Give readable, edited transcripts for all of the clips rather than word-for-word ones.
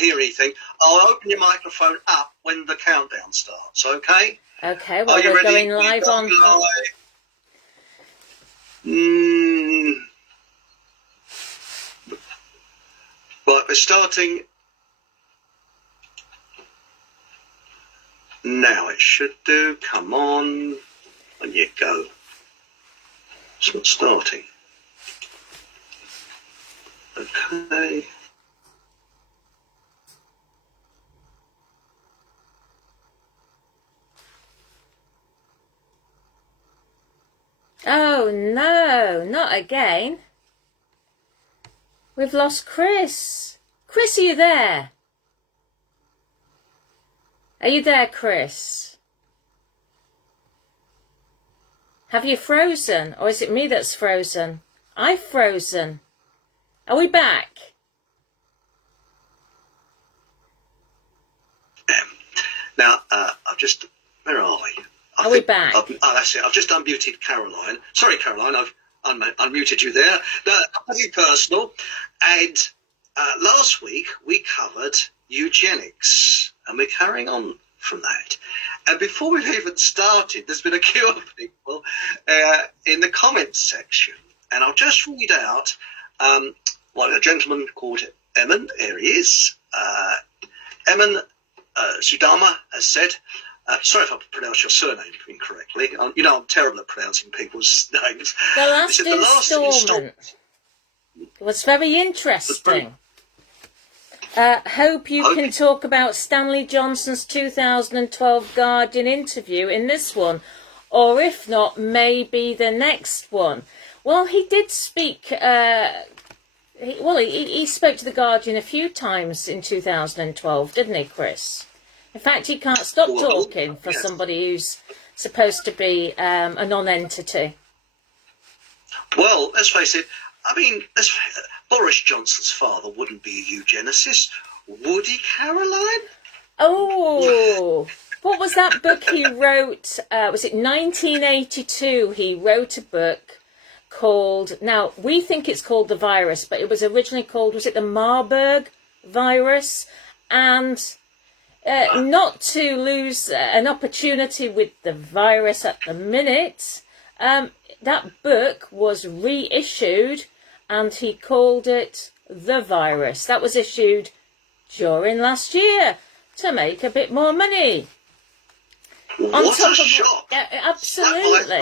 hear anything, I'll open your microphone up when the countdown starts, okay? Okay, well, we're going live on... Right, we're starting now. It should do. Come on. On you go. It's not starting. Okay. Oh no, not again. We've lost Chris. Chris, are you there? Are you there, Chris? Have you frozen? Or is it me that's frozen? I've frozen. Are we back? Now, I've just... Where are we? Are we back? That's it. I've just unmuted Caroline. Sorry, Caroline, I've unmuted you there. No, nothing personal. And last week we covered eugenics, and we're carrying on from that. And before we've even started, there's been a queue of people in the comments section. And I'll just read out what a gentleman called Emin, here he is. Emin Sudama has said, sorry if I pronounced your surname incorrectly. You know, I'm terrible at pronouncing people's names. The last instalment was very interesting. Hope you can talk about Stanley Johnson's 2012 Guardian interview in this one, or if not, maybe the next one. Well, he did speak... he spoke to the Guardian a few times in 2012, didn't he, Chris? In fact, he can't stop talking for somebody who's supposed to be a non-entity. Well, let's face it. I mean, Boris Johnson's father wouldn't be a eugenicist, would he, Caroline? Oh, what was that book he wrote? Was it 1982? He wrote a book called, now we think it's called The Virus, but it was originally called, was it the Marburg virus? And not to lose an opportunity with the virus at the minute, that book was reissued and he called it The Virus. That was issued during last year to make a bit more money. What a shock! Absolutely.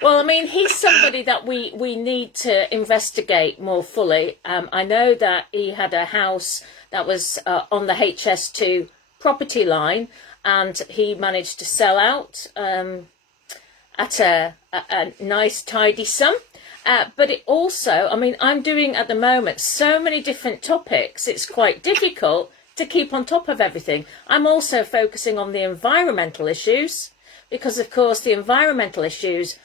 Well, I mean, he's somebody that we need to investigate more fully. I know that he had a house that was on the HS2 property line, and he managed to sell out at a nice, tidy sum. But it also, I mean, I'm doing at the moment so many different topics, it's quite difficult to keep on top of everything. I'm also focusing on the environmental issues, because, of course, the environmental issues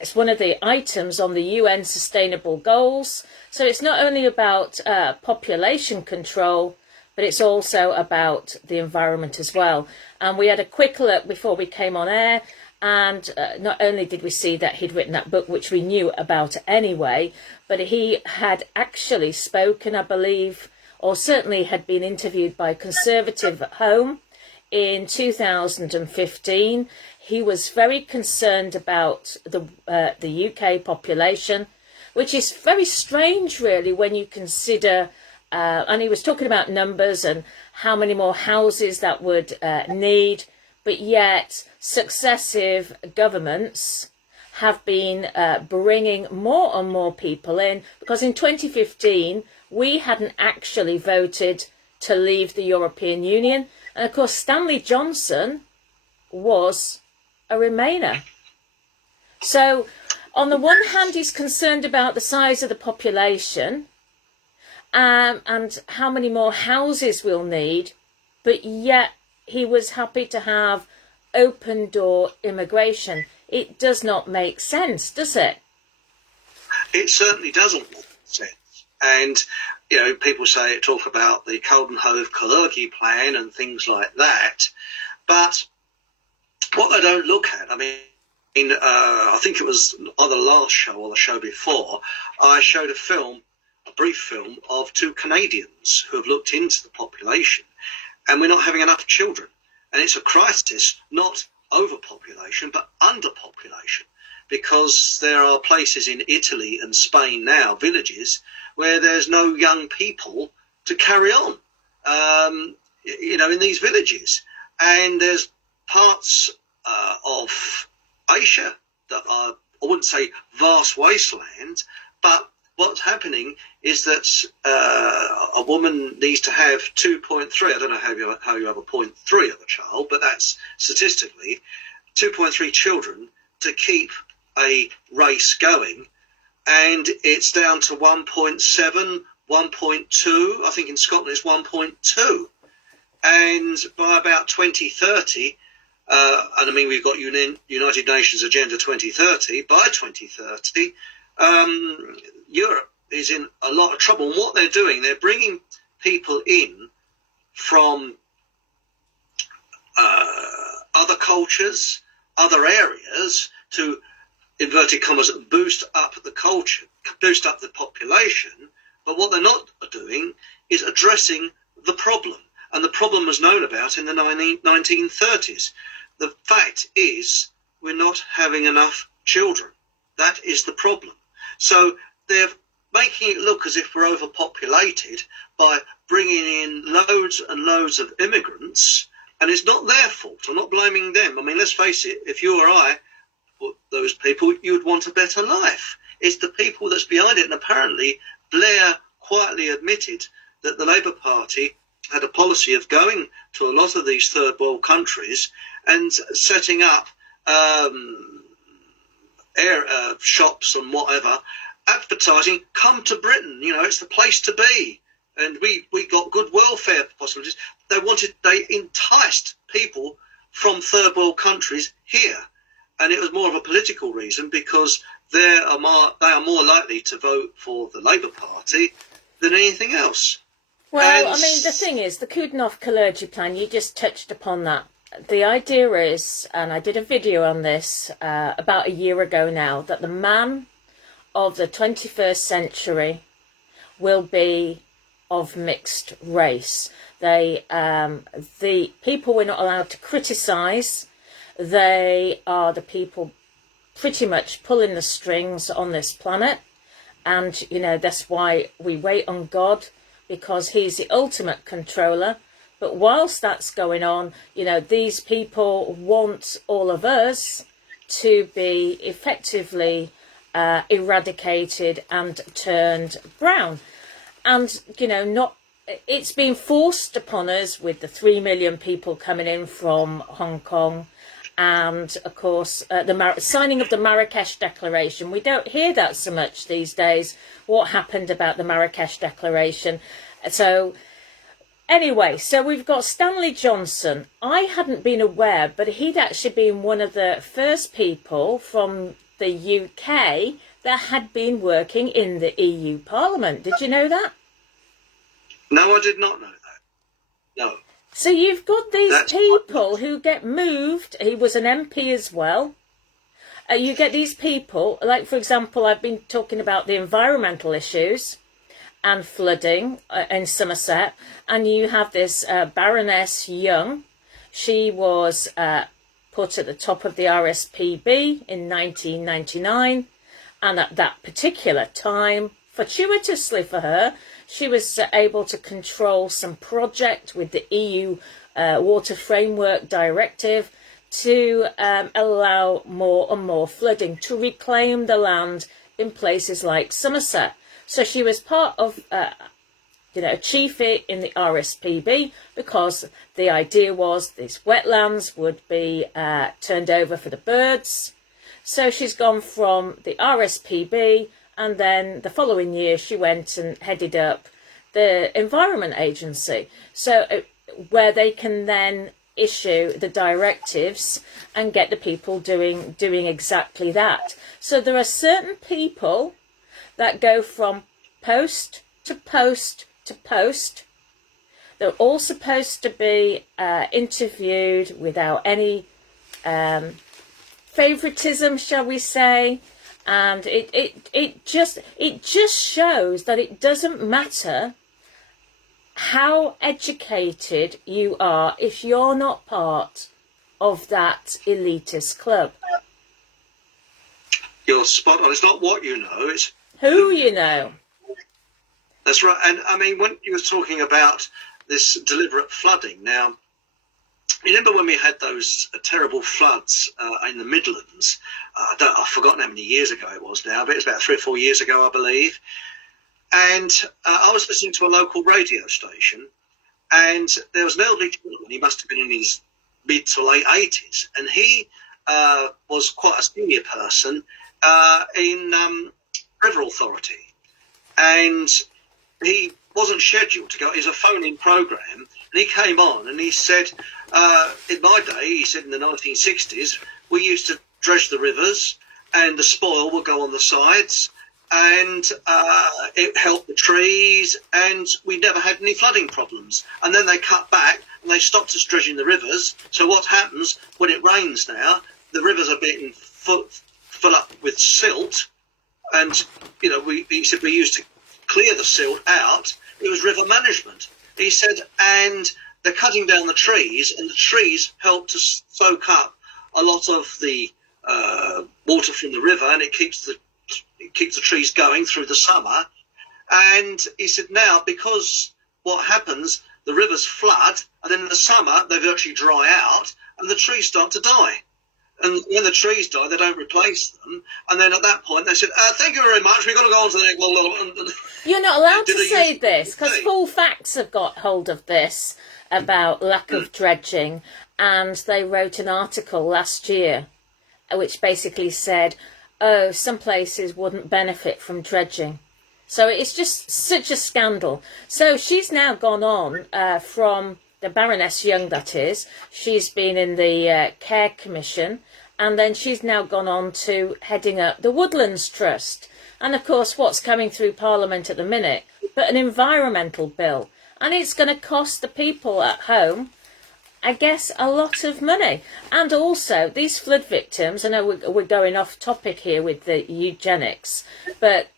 it's one of the items on the UN Sustainable Goals. So it's not only about population control, but it's also about the environment as well. And we had a quick look before we came on air, and not only did we see that he'd written that book, which we knew about anyway, but he had actually spoken, I believe, or certainly had been interviewed by Conservative at Home in 2015. He was very concerned about the UK population, which is very strange, really, when you consider, and he was talking about numbers and how many more houses that would need, but yet successive governments have been bringing more and more people in, because in 2015, we hadn't actually voted to leave the European Union. And of course, Stanley Johnson was a Remainer. So on the one hand, he's concerned about the size of the population and how many more houses we'll need, but yet he was happy to have open door immigration. It does not make sense, does it? It certainly doesn't make sense. And, you know, people talk about the Coldenhove-Kalergi plan and things like that. But what they don't look at, I mean, I think it was on the last show or the show before, I showed a film a brief film of two Canadians who have looked into the population, and we're not having enough children. And it's a crisis, not overpopulation, but underpopulation, because there are places in Italy and Spain now, villages, where there's no young people to carry on, in these villages. And there's parts of Asia that are, I wouldn't say vast wasteland, but what's happening is that a woman needs to have 2.3. I don't know how you have a 0.3 of a child, but that's statistically 2.3 children to keep a race going. And it's down to 1.7, 1.2. I think in Scotland it's 1.2. And by about 2030, and I mean, we've got United Nations Agenda 2030, by 2030, Europe is in a lot of trouble. And what they're doing, they're bringing people in from other cultures, other areas to, inverted commas, boost up the culture, boost up the population. But what they're not doing is addressing the problem. And the problem was known about in the 1930s. The fact is, we're not having enough children. That is the problem. So they're making it look as if we're overpopulated by bringing in loads and loads of immigrants, and it's not their fault. I'm not blaming them. I mean, let's face it, if you or I were those people, you would want a better life. It's the people that's behind it. And apparently Blair quietly admitted that the Labour Party had a policy of going to a lot of these third world countries and setting up shops and whatever, advertising, come to Britain, it's the place to be. And we got good welfare possibilities. They enticed people from third world countries here. And it was more of a political reason, because they are more likely to vote for the Labour Party than anything else. Well, I mean, the thing is, the Kudnoff-Kalergi plan, you just touched upon that. The idea is, and I did a video on this about a year ago now, that the man of the 21st century will be of mixed race. The people we're not allowed to criticise, they are the people pretty much pulling the strings on this planet. And, that's why we wait on God, because he's the ultimate controller. But whilst that's going on, these people want all of us to be effectively eradicated and turned brown. And, it's been forced upon us with the 3 million people coming in from Hong Kong. And, of course, the signing of the Marrakesh Declaration. We don't hear that so much these days, what happened about the Marrakesh Declaration. So, anyway, so we've got Stanley Johnson. I hadn't been aware, but he'd actually been one of the first people from the UK that had been working in the EU Parliament. Did you know that? No, I did not know that. No. So you've got these people who get moved. He was an MP as well. You get these people, like, for example, I've been talking about the environmental issues and flooding in Somerset. And you have this Baroness Young. She was put at the top of the RSPB in 1999. And at that particular time, fortuitously for her, she was able to control some project with the EU Water Framework Directive to allow more and more flooding, to reclaim the land in places like Somerset. So she was part of, chiefly in the RSPB, because the idea was these wetlands would be turned over for the birds. So she's gone from the RSPB, and then the following year she went and headed up the Environment Agency, so where they can then issue the directives and get the people doing exactly that. So there are certain people that go from post to post to post. They're all supposed to be interviewed without any favoritism, shall we say. And it just shows that it doesn't matter how educated you are if you're not part of that elitist club. You're spot on. It's not what you know, it's who you know. That's right. And I mean, when you were talking about this deliberate flooding, now, you remember when we had those terrible floods in the Midlands? I've forgotten how many years ago it was now, but it's about 3 or 4 years ago, I believe. And I was listening to a local radio station, and there was an elderly gentleman. He must have been in his mid to late 80s, and he was quite a senior person in River Authority. And he wasn't scheduled to go. It was a phone-in program, and he came on and he said, in my day, he said in the 1960s, we used to dredge the rivers and the spoil would go on the sides, and it helped the trees, and we never had any flooding problems. And then they cut back and they stopped us dredging the rivers. So what happens when it rains now, the rivers are being full up with silt, and he said we used to clear the silt out. It was river management. He said, and they're cutting down the trees, and the trees help to soak up a lot of the water from the river, and it keeps the trees going through the summer. And he said now, because what happens, the rivers flood, and then in the summer they virtually dry out, and the trees start to die. And when the trees die, they don't replace them. And then at that point, they said, thank you very much, we've got to go on to the next one. You're not allowed to say this, because Full Facts have got hold of this about lack of dredging. And they wrote an article last year, which basically said, some places wouldn't benefit from dredging. So it's just such a scandal. So she's now gone on from the Baroness Young, that is. She's been in the Care Commission, and then she's now gone on to heading up the Woodlands Trust. And of course, what's coming through Parliament at the minute? But an environmental bill. And it's going to cost the people at home, I guess, a lot of money. And also, these flood victims, I know we're going off topic here with the eugenics, but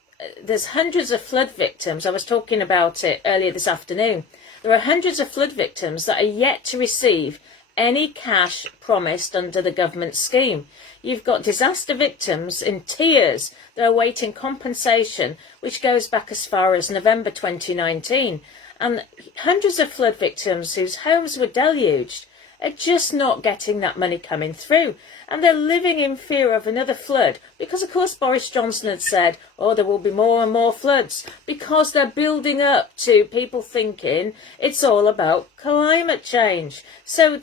there's hundreds of flood victims. I was talking about it earlier this afternoon. There are hundreds of flood victims that are yet to receive any cash promised under the government scheme. You've got disaster victims in tears that are awaiting compensation, which goes back as far as November 2019. And hundreds of flood victims whose homes were deluged are just not getting that money coming through. And they're living in fear of another flood because, of course, Boris Johnson had said, there will be more and more floods, because they're building up to people thinking it's all about climate change. So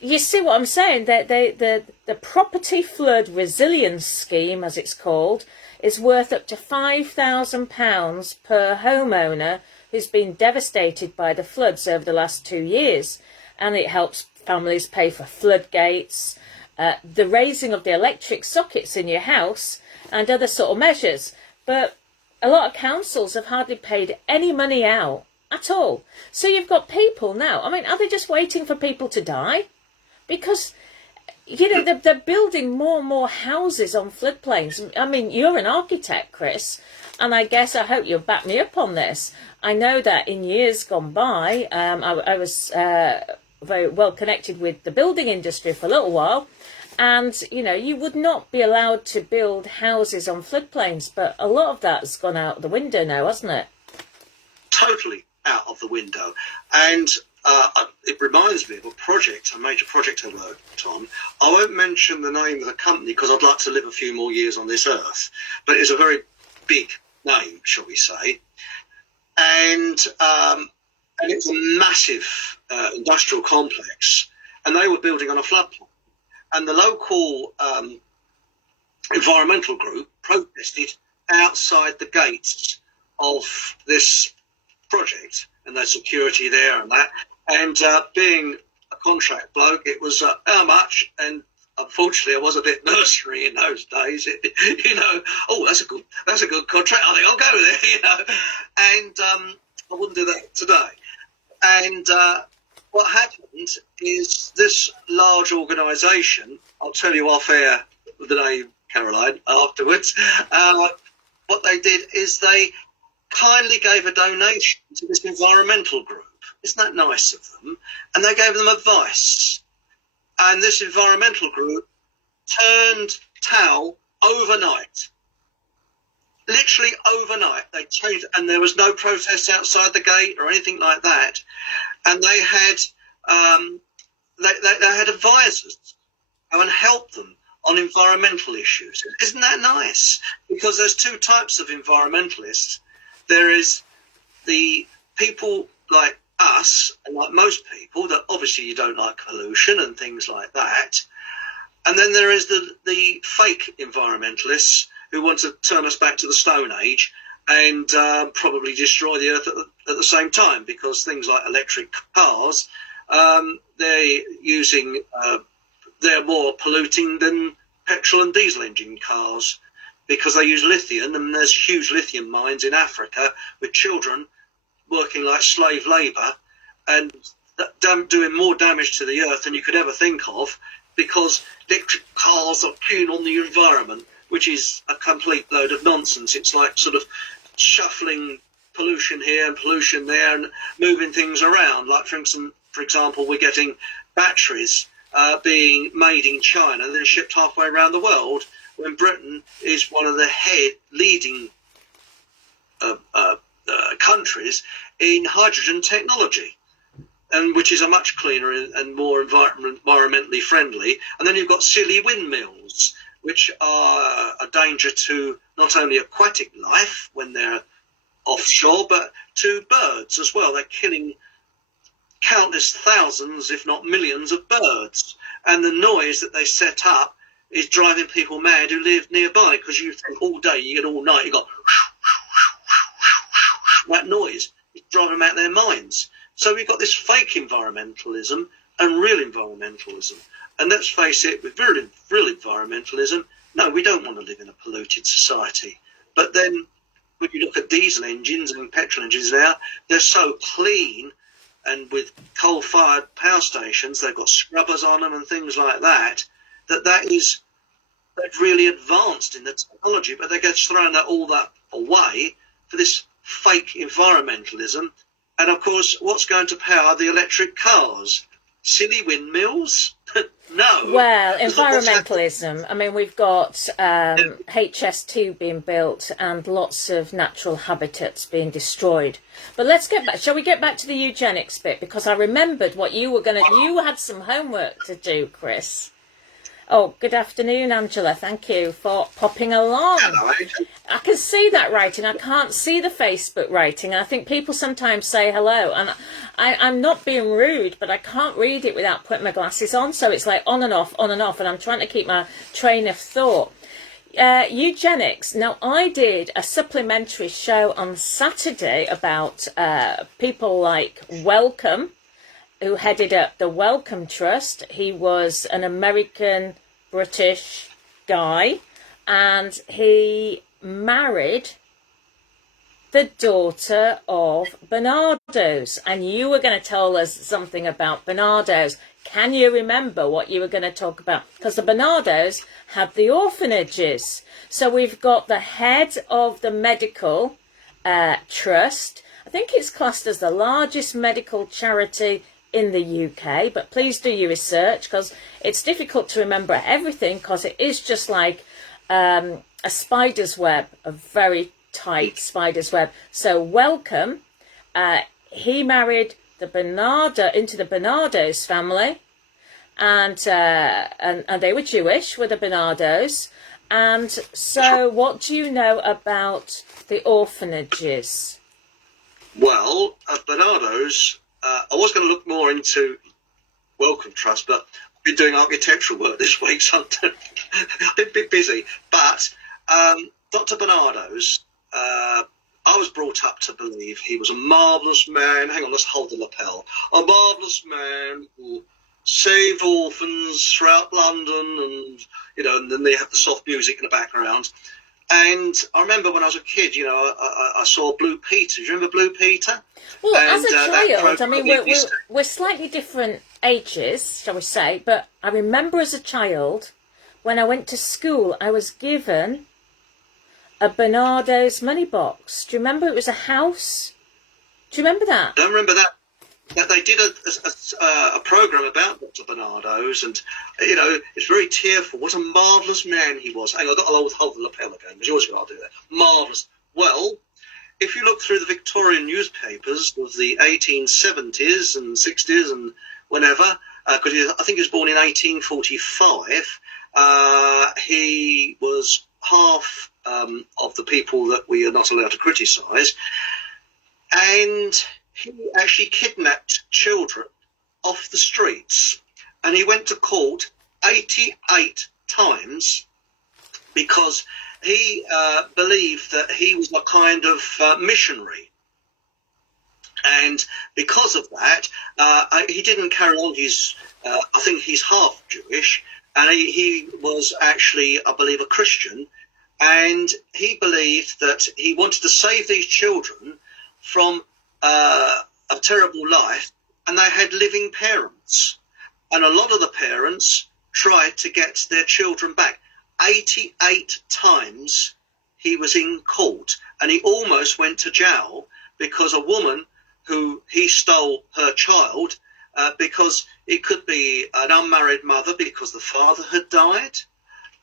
you see what I'm saying? The Property Flood Resilience Scheme, as it's called, is worth up to £5,000 per homeowner who's been devastated by the floods over the last 2 years. And it helps families pay for floodgates, the raising of the electric sockets in your house, and other sort of measures. But a lot of councils have hardly paid any money out at all. So you've got people now. I mean, are they just waiting for people to die? Because they're building more and more houses on floodplains. I mean, you're an architect, Chris, and I hope you'll back me up on this. I know that in years gone by, I was very well connected with the building industry for a little while, and you would not be allowed to build houses on floodplains, but a lot of that has gone out the window now, hasn't it? Totally out of the window. And it reminds me of a major project I worked on. I won't mention the name of the company because I'd like to live a few more years on this earth, but it's a very big name, shall we say. And it's a massive industrial complex, and they were building on a floodplain. And the local environmental group protested outside the gates of this project, and there's security there and that. And being a contract bloke, it was how much? And unfortunately, I was a bit mercenary in those days. That's a good contract. I think I'll go there. And I wouldn't do that today. And what happened is this large organisation, I'll tell you off air the name Caroline, afterwards. What they did is they kindly gave a donation to this environmental group. Isn't that nice of them? And they gave them advice. And this environmental group turned towel overnight. Literally overnight. They changed, and there was no protest outside the gate or anything like that. And they had they had advisors go and help them on environmental issues. Isn't that nice? Because there's two types of environmentalists. There is the people like us, and like most people, that obviously you don't like pollution and things like that. And then there is the fake environmentalists who want to turn us back to the Stone Age and probably destroy the Earth at the same time, because things like electric cars, they're more polluting than petrol and diesel engine cars, because they use lithium, and there's huge lithium mines in Africa with children working like slave labour and doing more damage to the earth than you could ever think of, because electric cars are keen on the environment, which is a complete load of nonsense. It's like sort of shuffling pollution here and pollution there and moving things around. Like, for example, we're getting batteries being made in China and then shipped halfway around the world, when Britain is one of the leading countries in hydrogen technology, and which is a much cleaner and more environmentally friendly. And then you've got silly windmills, which are a danger to not only aquatic life when they're offshore, but to birds as well. They're killing countless thousands, if not millions, of birds. And the noise that they set up is driving people mad who live nearby, because you think all day, you get all night, you got that noise. It's driving them out of their minds. So we've got this fake environmentalism and real environmentalism. And let's face it, with real environmentalism, no, we don't want to live in a polluted society. But then when you look at diesel engines and petrol engines now, they're so clean, and with coal-fired power stations, they've got scrubbers on them and things like that, they've really advanced in the technology, but they get thrown all that away for this fake environmentalism. And of course, what's going to power the electric cars? Silly windmills? No. Well, environmentalism. I mean, we've got HS2 being built and lots of natural habitats being destroyed. But let's get back. Shall we get back to the eugenics bit? Because I remembered what you were going to. You had some homework to do, Chris. Oh, good afternoon, Angela. Thank you for popping along. Hello. I can see that writing. I can't see the Facebook writing. I think people sometimes say hello, and I'm not being rude, but I can't read it without putting my glasses on. So it's like on and off, and I'm trying to keep my train of thought. Eugenics. Now, I did a supplementary show on Saturday about people like Wellcome, who headed up the Wellcome Trust. He was an American-British guy, and he married the daughter of Barnados. And you were going to tell us something about Barnados. Can you remember what you were going to talk about? Because the Barnados had the orphanages. So we've got the head of the medical trust. I think it's classed as the largest medical charity in the UK, but please do your research, because it's difficult to remember everything, because it is just like a spider's web, a very tight spider's web. So Wellcome, he married into the Barnados family, and they were Jewish, were the Barnados. And so what do you know about the orphanages? Well, Barnados, I was going to look more into Wellcome Trust, but I've been doing architectural work this week, so I've been a bit busy. But Dr. Barnados, I was brought up to believe he was a marvellous man. Hang on, let's hold the lapel. A marvellous man who saved orphans throughout London, and and then they have the soft music in the background. And I remember when I was a kid, I saw Blue Peter. Do you remember Blue Peter? Well, as a child, I mean, we're slightly different ages, shall we say, but I remember as a child when I went to school, I was given a Barnados money box. Do you remember? It was a house. Do you remember that? I don't remember that. That they did a program about Dr. Barnados, and it's very tearful. What a marvellous man he was. Hang on, I've got to hold the lapel again, because you always got to do that. Marvellous. Well, if you look through the Victorian newspapers of the 1870s and 60s and whenever, because I think he was born in 1845, he was half of the people that we are not allowed to criticise, and he actually kidnapped children off the streets, and he went to court 88 times because he believed that he was a kind of missionary. And because of that, he didn't carry on his, I think he's half Jewish, and he was actually, I believe, a Christian, and he believed that he wanted to save these children from a terrible life, and they had living parents, and a lot of the parents tried to get their children back. 88 times he was in court, and he almost went to jail because a woman who he stole her child, because it could be an unmarried mother because the father had died,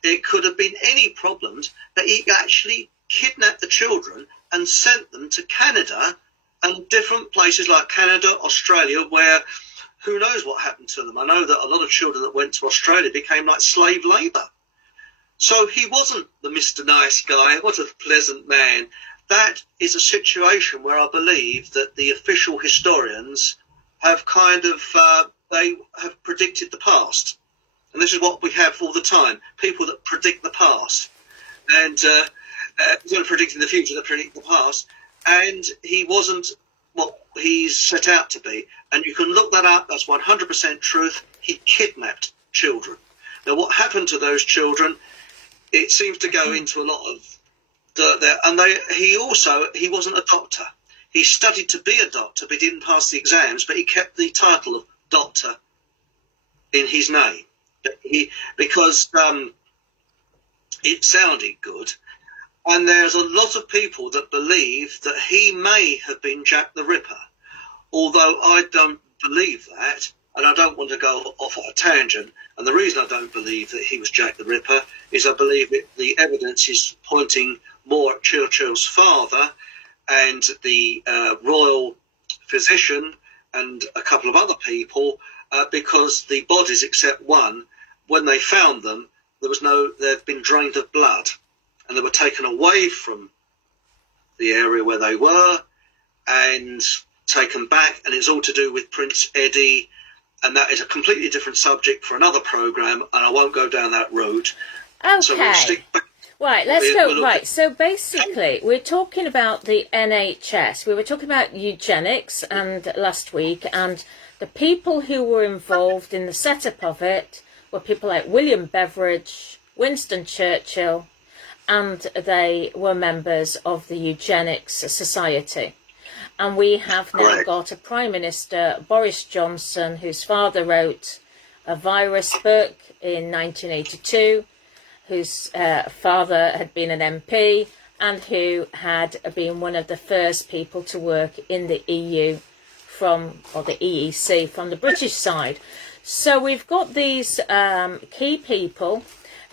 it could have been any problems, that he actually kidnapped the children and sent them to Canada and different places like Canada, Australia, where who knows what happened to them. I know that a lot of children that went to Australia became like slave labour. So he wasn't the Mr. Nice Guy. What a pleasant man. That is a situation where I believe that the official historians have kind of, they have predicted the past. And this is what we have all the time, people that predict the past. And instead of predicting the future, they predict the past. And he wasn't what he's set out to be. And you can look that up. That's 100% truth. He kidnapped children. Now, what happened to those children, it seems to go into a lot of he wasn't a doctor. He studied to be a doctor, but he didn't pass the exams, but he kept the title of doctor in his name. Because it sounded good. And there's a lot of people that believe that he may have been Jack the Ripper, although I don't believe that, and I don't want to go off on a tangent. And the reason I don't believe that he was Jack the Ripper is I believe the evidence is pointing more at Churchill's father and the royal physician and a couple of other people, because the bodies, except one, when they found them, they'd been drained of blood. And they were taken away from the area where they were and taken back. And it's all to do with Prince Eddie. And that is a completely different subject for another programme. And I won't go down that route. Okay. So we'll stick back. Right, let's go. Right, so basically, we're talking about the NHS. We were talking about eugenics and last week. And the people who were involved in the setup of it were people like William Beveridge, Winston Churchill, and they were members of the Eugenics Society. And we have now got a Prime Minister, Boris Johnson, whose father wrote a virus book in 1982, whose father had been an MP, and who had been one of the first people to work in the EU or the EEC from the British side. So we've got these key people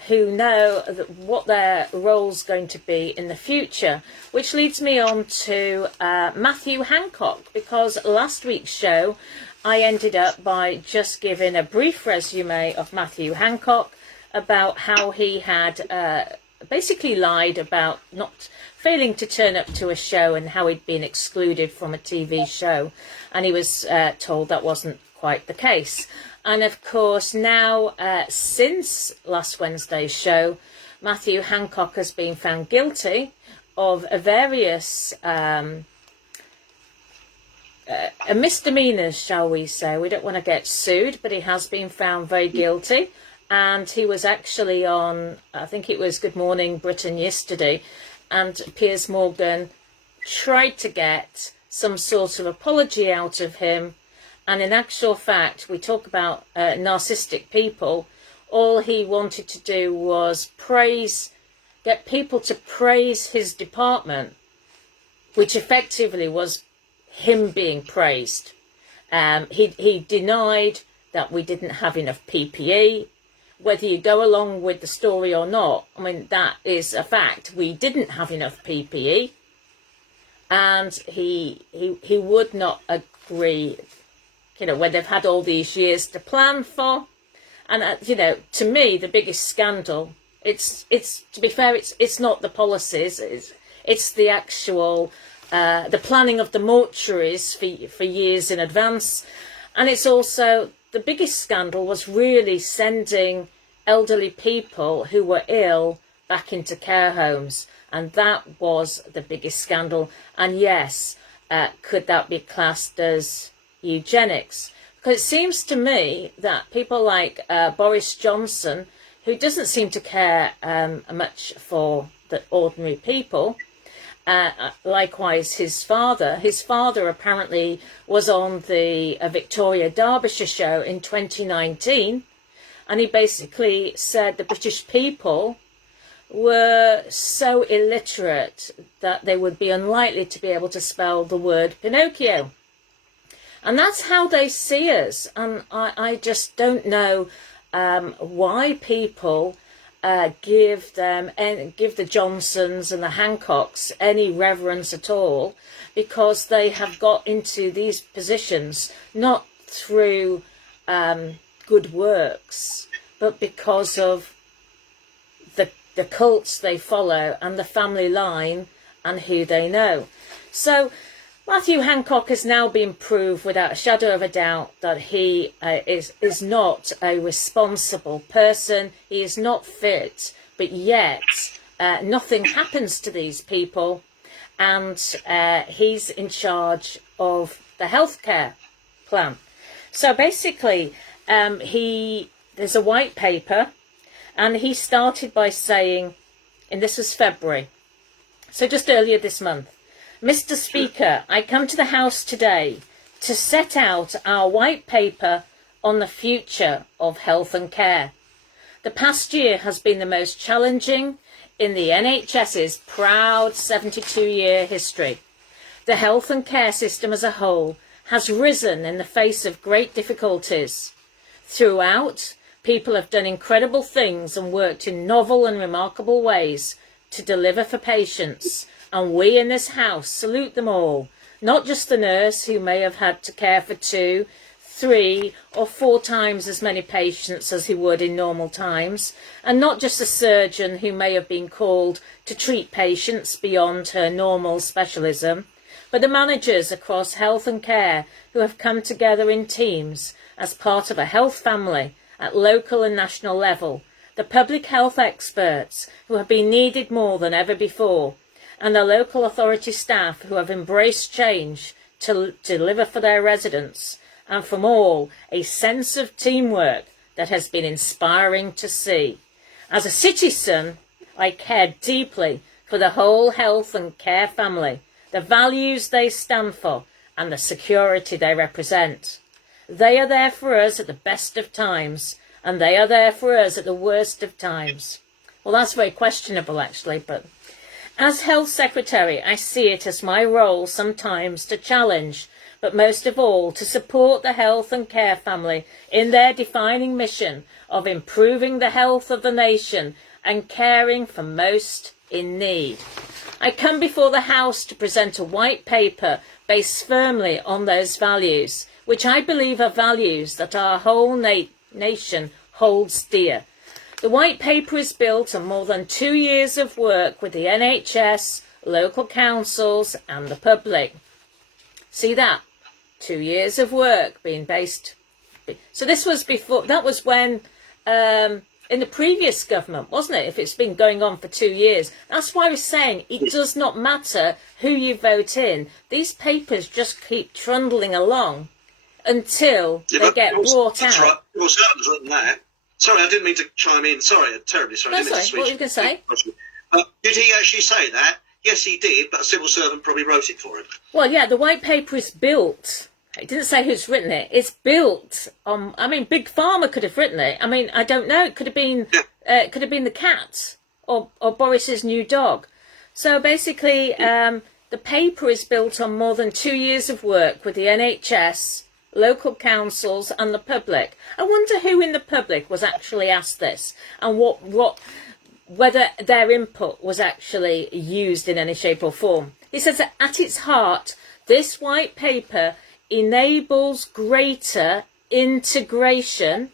who know what their role's going to be in the future, which leads me on to Matthew Hancock, because last week's show I ended up by just giving a brief resume of Matthew Hancock about how he had basically lied about not failing to turn up to a show and how he'd been excluded from a TV show, and he was told that wasn't quite the case. And of course, now, since last Wednesday's show, Matthew Hancock has been found guilty of various misdemeanors, shall we say. We don't want to get sued, but he has been found very guilty. And he was actually on, I think it was Good Morning Britain yesterday, and Piers Morgan tried to get some sort of apology out of him. And in actual fact, we talk about narcissistic people. all he wanted to do was get people to praise his department, which effectively was him being praised. He denied that we didn't have enough PPE. Whether you go along with the story or not, I mean, that is a fact. We didn't have enough PPE. And he would not agree, when they've had all these years to plan for. And, to me, the biggest scandal, it's to be fair, it's not the policies, it's the actual, the planning of the mortuaries for years in advance. And it's also, the biggest scandal was really sending elderly people who were ill back into care homes. And that was the biggest scandal. And yes, could that be classed as eugenics? Because it seems to me that people like Boris Johnson, who doesn't seem to care much for the ordinary people, likewise his father apparently was on the Victoria Derbyshire show in 2019, and he basically said the British people were so illiterate that they would be unlikely to be able to spell the word Pinocchio. And that's how they see us. And I just don't know why people give the Johnsons and the Hancocks any reverence at all, because they have got into these positions not through good works, but because of the cults they follow and the family line and who they know. So Matthew Hancock has now been proved without a shadow of a doubt that he is not a responsible person. He is not fit, but yet nothing happens to these people, and he's in charge of the healthcare plan. So basically, there's a white paper, and he started by saying, and this was February, so just earlier this month, Mr. Speaker, I come to the House today to set out our white paper on the future of health and care. The past year has been the most challenging in the NHS's proud 72-year history. The health and care system as a whole has risen in the face of great difficulties. Throughout, people have done incredible things and worked in novel and remarkable ways to deliver for patients, and we in this House salute them all, not just the nurse who may have had to care for 2, 3 or 4 times as many patients as he would in normal times, and not just the surgeon who may have been called to treat patients beyond her normal specialism, but the managers across health and care who have come together in teams as part of a health family at local and national level, the public health experts who have been needed more than ever before, and the local authority staff who have embraced change to deliver for their residents, and from all, a sense of teamwork that has been inspiring to see. As a citizen, I care deeply for the whole health and care family, the values they stand for, and the security they represent. They are there for us at the best of times, and they are there for us at the worst of times. Well, that's very questionable, actually, but as Health Secretary, I see it as my role sometimes to challenge, but most of all to support the health and care family in their defining mission of improving the health of the nation and caring for most in need. I come before the House to present a white paper based firmly on those values, which I believe are values that our whole nation holds dear. The white paper is built on more than 2 years of work with the NHS, local councils and the public. See that? 2 years of work being based. So this was before, that was when, in the previous government, wasn't it? If it's been going on for 2 years. That's why I was saying it does not matter who you vote in. These papers just keep trundling along until they get brought out. Right. Well, Servant's written that. Sorry, I didn't mean to chime in. Sorry, terribly sorry. That's right. What were you going to say? Did he actually say that? Yes, he did, but a civil servant probably wrote it for him. Well, yeah, the white paper is built It didn't say who's written it. It's built on. I mean, Big Pharma could have written it. I mean, I don't know. It could have been. It could have been the cat or Boris's new dog. So basically, the paper is built on more than 2 years of work with the NHS, local councils, and the public. I wonder who in the public was actually asked this, and whether their input was actually used in any shape or form. He says that at its heart, this white paper enables greater integration,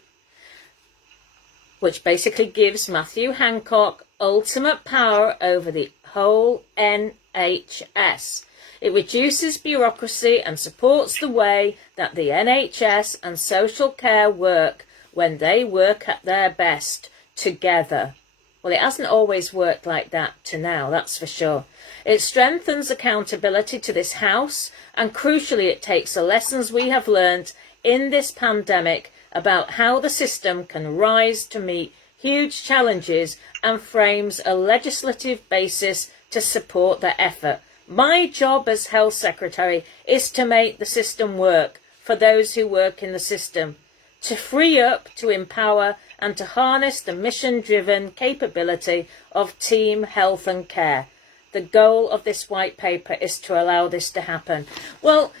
which basically gives Matthew Hancock ultimate power over the whole NHS. It reduces bureaucracy and supports the way that the NHS and social care work when they work at their best together. Well, it hasn't always worked like that to now, that's for sure. It strengthens accountability to this House, and crucially it takes the lessons we have learned in this pandemic about how the system can rise to meet huge challenges and frames a legislative basis to support the effort. My job as Health Secretary is to make the system work for those who work in the system, to free up, to empower, and to harness the mission-driven capability of team health and care. The goal of this white paper is to allow this to happen. Well,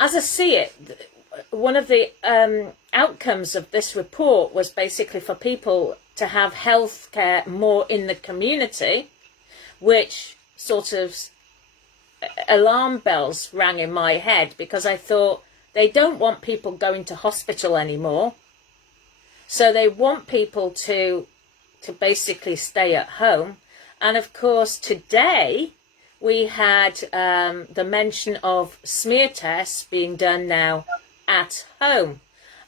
as I see it, one of the outcomes of this report was basically for people to have health care more in the community, which sort of alarm bells rang in my head, because I thought they don't want people going to hospital anymore. So they want people to basically stay at home. And of course, today we had the mention of smear tests being done now at home.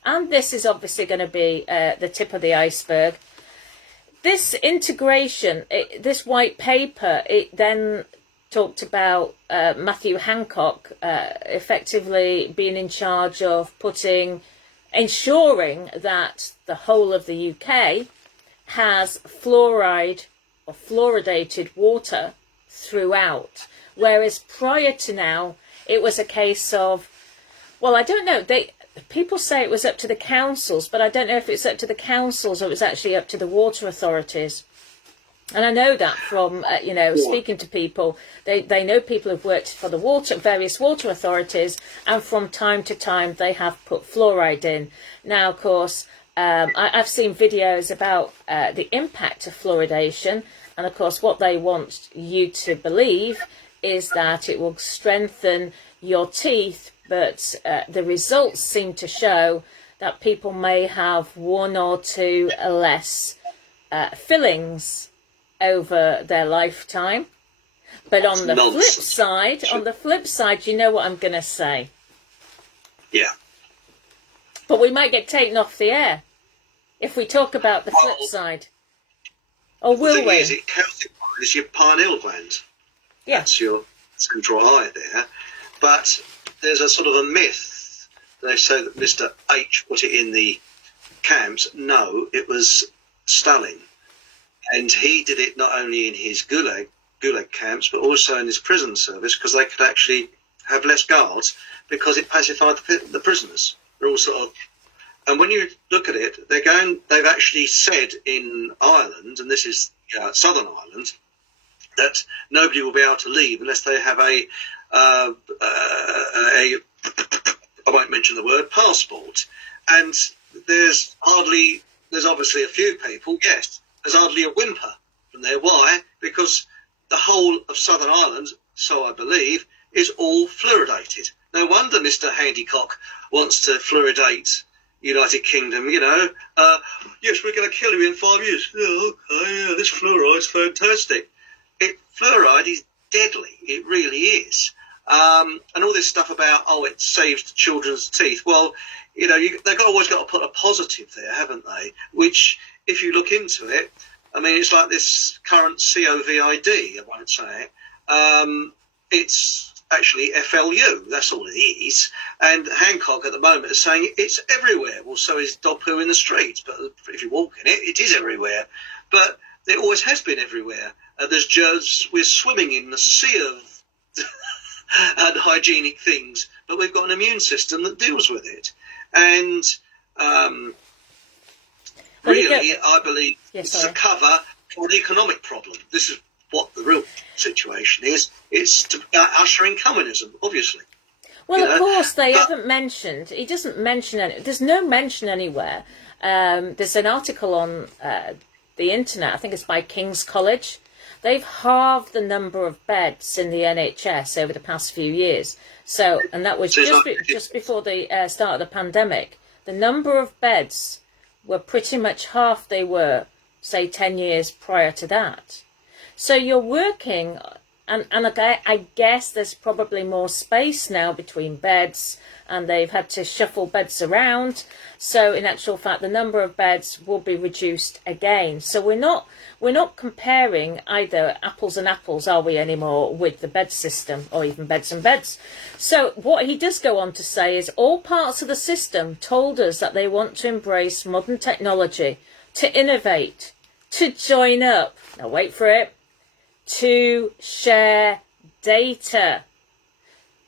And this is obviously going to be the tip of the iceberg. This integration, this white paper, it then talked about Matthew Hancock effectively being in charge of ensuring that the whole of the UK has fluoride or fluoridated water throughout. Whereas prior to now, it was a case of, well, I don't know, people say it was up to the councils, but I don't know if it's up to the councils or it was actually up to the water authorities. And I know that from, speaking to people, they know people have worked for the various water authorities, and from time to time they have put fluoride in. Now, of course, I've seen videos about the impact of fluoridation, and of course what they want you to believe is that it will strengthen your teeth, but the results seem to show that people may have 1 or 2 less fillings over their lifetime. But on the flip side, you know what I'm going to say. Yeah. But we might get taken off the air if we talk about the flip side. Or will we? It calcifies your pineal gland. Yeah. That's your central eye there. But there's a sort of a myth. They say that Mr. H put it in the camps. No, it was Stalin. And he did it not only in his gulag camps, but also in his prison service, because they could actually have less guards because it pacified the prisoners. They're all sort of, and when you look at it, they've actually said in Ireland, and this is Southern Ireland, that nobody will be able to leave unless they have I won't mention the word, passport. And there's obviously a few people, yes. There's hardly a whimper from there. Why? Because the whole of Southern Ireland, so I believe, is all fluoridated. No wonder Mr. Hancock wants to fluoridate United Kingdom. Yes, we're going to kill you in 5 years. Oh, okay, yeah, this fluoride's fantastic. Fluoride is deadly. It really is. And all this stuff about, it saves children's teeth. Well, they've always got to put a positive there, haven't they? Which, if you look into it, I mean, it's like this current COVID, I won't say it. It's actually FLU, that's all it is. And Hancock at the moment is saying it's everywhere. Well, so is dog poo in the streets, but if you walk in it, it is everywhere. But it always has been everywhere. There's germs, we're swimming in the sea of unhygienic things, but we've got an immune system that deals with it. And really, I believe it's a cover for an economic problem. This is what the real situation is. It's to usher in communism, obviously. Well, of course, they haven't mentioned, he doesn't mention any, there's no mention anywhere. There's an article on the internet, I think it's by King's College. They've halved the number of beds in the NHS over the past few years. So, and that was just before the start of the pandemic. The number of beds were pretty much half they were, say, 10 years prior to that. So you're working, and I guess there's probably more space now between beds, and they've had to shuffle beds around. So in actual fact, the number of beds will be reduced again. So we're not comparing either apples and apples, are we, anymore, with the bed system, or even beds and beds. So what he does go on to say is all parts of the system told us that they want to embrace modern technology, to innovate, to join up, now wait for it, to share data,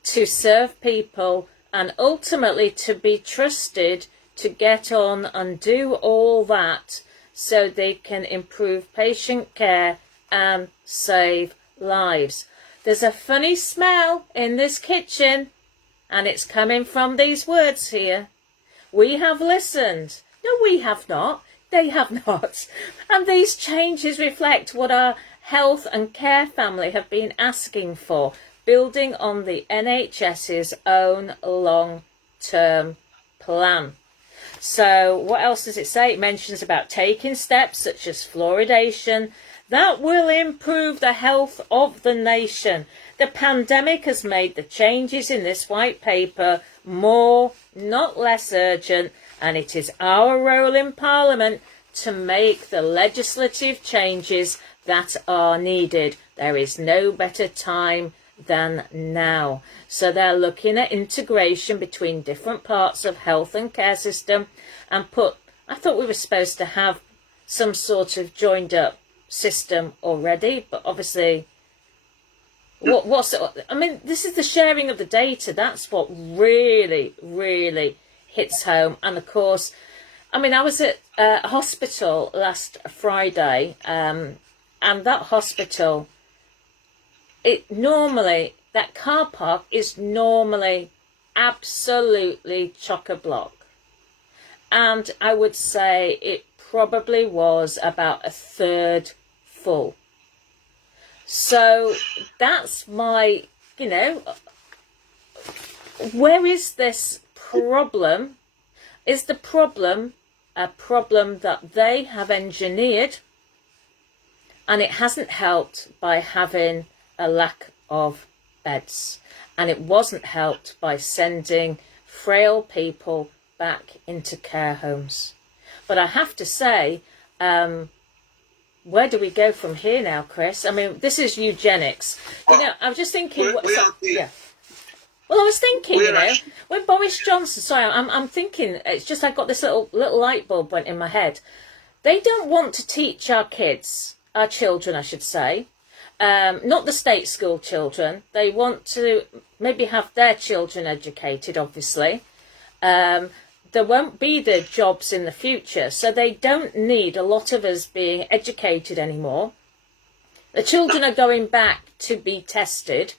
to serve people, and ultimately to be trusted to get on and do all that so they can improve patient care and save lives. There's a funny smell in this kitchen, and it's coming from these words here. We have listened. No, we have not. They have not. And these changes reflect what our health and care family have been asking for, building on the NHS's own long-term plan. So what else does it say? It mentions about taking steps such as fluoridation that will improve the health of the nation. The pandemic has made the changes in this white paper more, not less urgent, and it is our role in Parliament to make the legislative changes that are needed. There is no better time than now. So they're looking at integration between different parts of health and care system, and I thought we were supposed to have some sort of joined up system already, but obviously this is the sharing of the data. That's what really hits home. And of course, I was at a hospital last Friday, and that hospital, that car park is normally absolutely chock-a-block. And I would say it probably was about a third full. So that's my, where is this problem? Is the problem a problem that they have engineered, and it hasn't helped by having a lack of beds, and it wasn't helped by sending frail people back into care homes? But I have to say, where do we go from here now, Chris? This is eugenics. I'm just thinking. Well, I was thinking, when Boris Johnson. Sorry, I'm thinking. It's just I got this little light bulb went in my head. They don't want to teach our children, I should say, not the state school children. They want to maybe have their children educated, obviously. There won't be the jobs in the future, so they don't need a lot of us being educated anymore. The children are going back to be tested.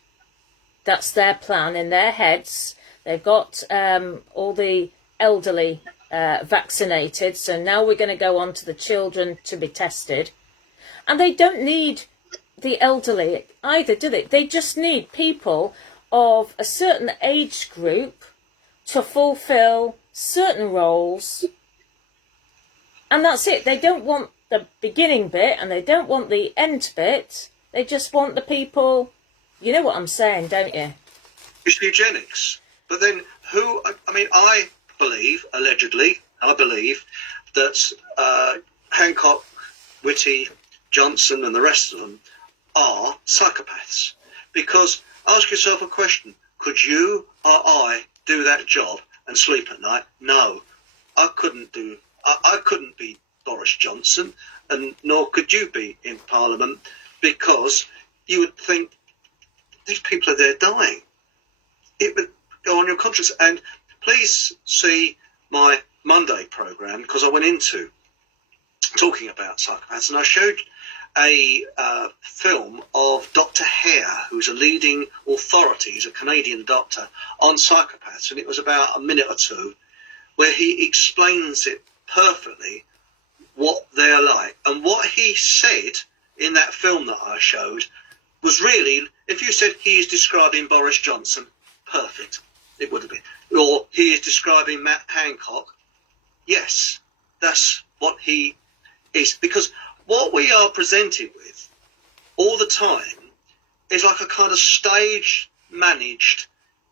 That's their plan in their heads. They've got all the elderly vaccinated, so now we're going to go on to the children to be tested. And they don't need the elderly either, do they? They just need people of a certain age group to fulfill certain roles, and that's it. They don't want the beginning bit and they don't want the end bit. They just want the people. You know what I'm saying, don't you? It's eugenics. But then I believe, allegedly, that Hancock, Whitty, Johnson and the rest of them are psychopaths. Because ask yourself a question: could you or I do that job and sleep at night? No, I couldn't be Boris Johnson, and nor could you be in Parliament, because you would think these people are there dying. go on your conscience. And please see my Monday programme, because I went into talking about psychopaths, and I showed a film of Dr. Hare, who's a leading authority, he's a Canadian doctor, on psychopaths, and it was about a minute or two where he explains it perfectly, what they're like. And what he said in that film that I showed was really, if you said he is describing Boris Johnson, perfect, it would have been. Or he is describing Matt Hancock, yes, that's what he is. Because what we are presented with all the time is like a kind of stage managed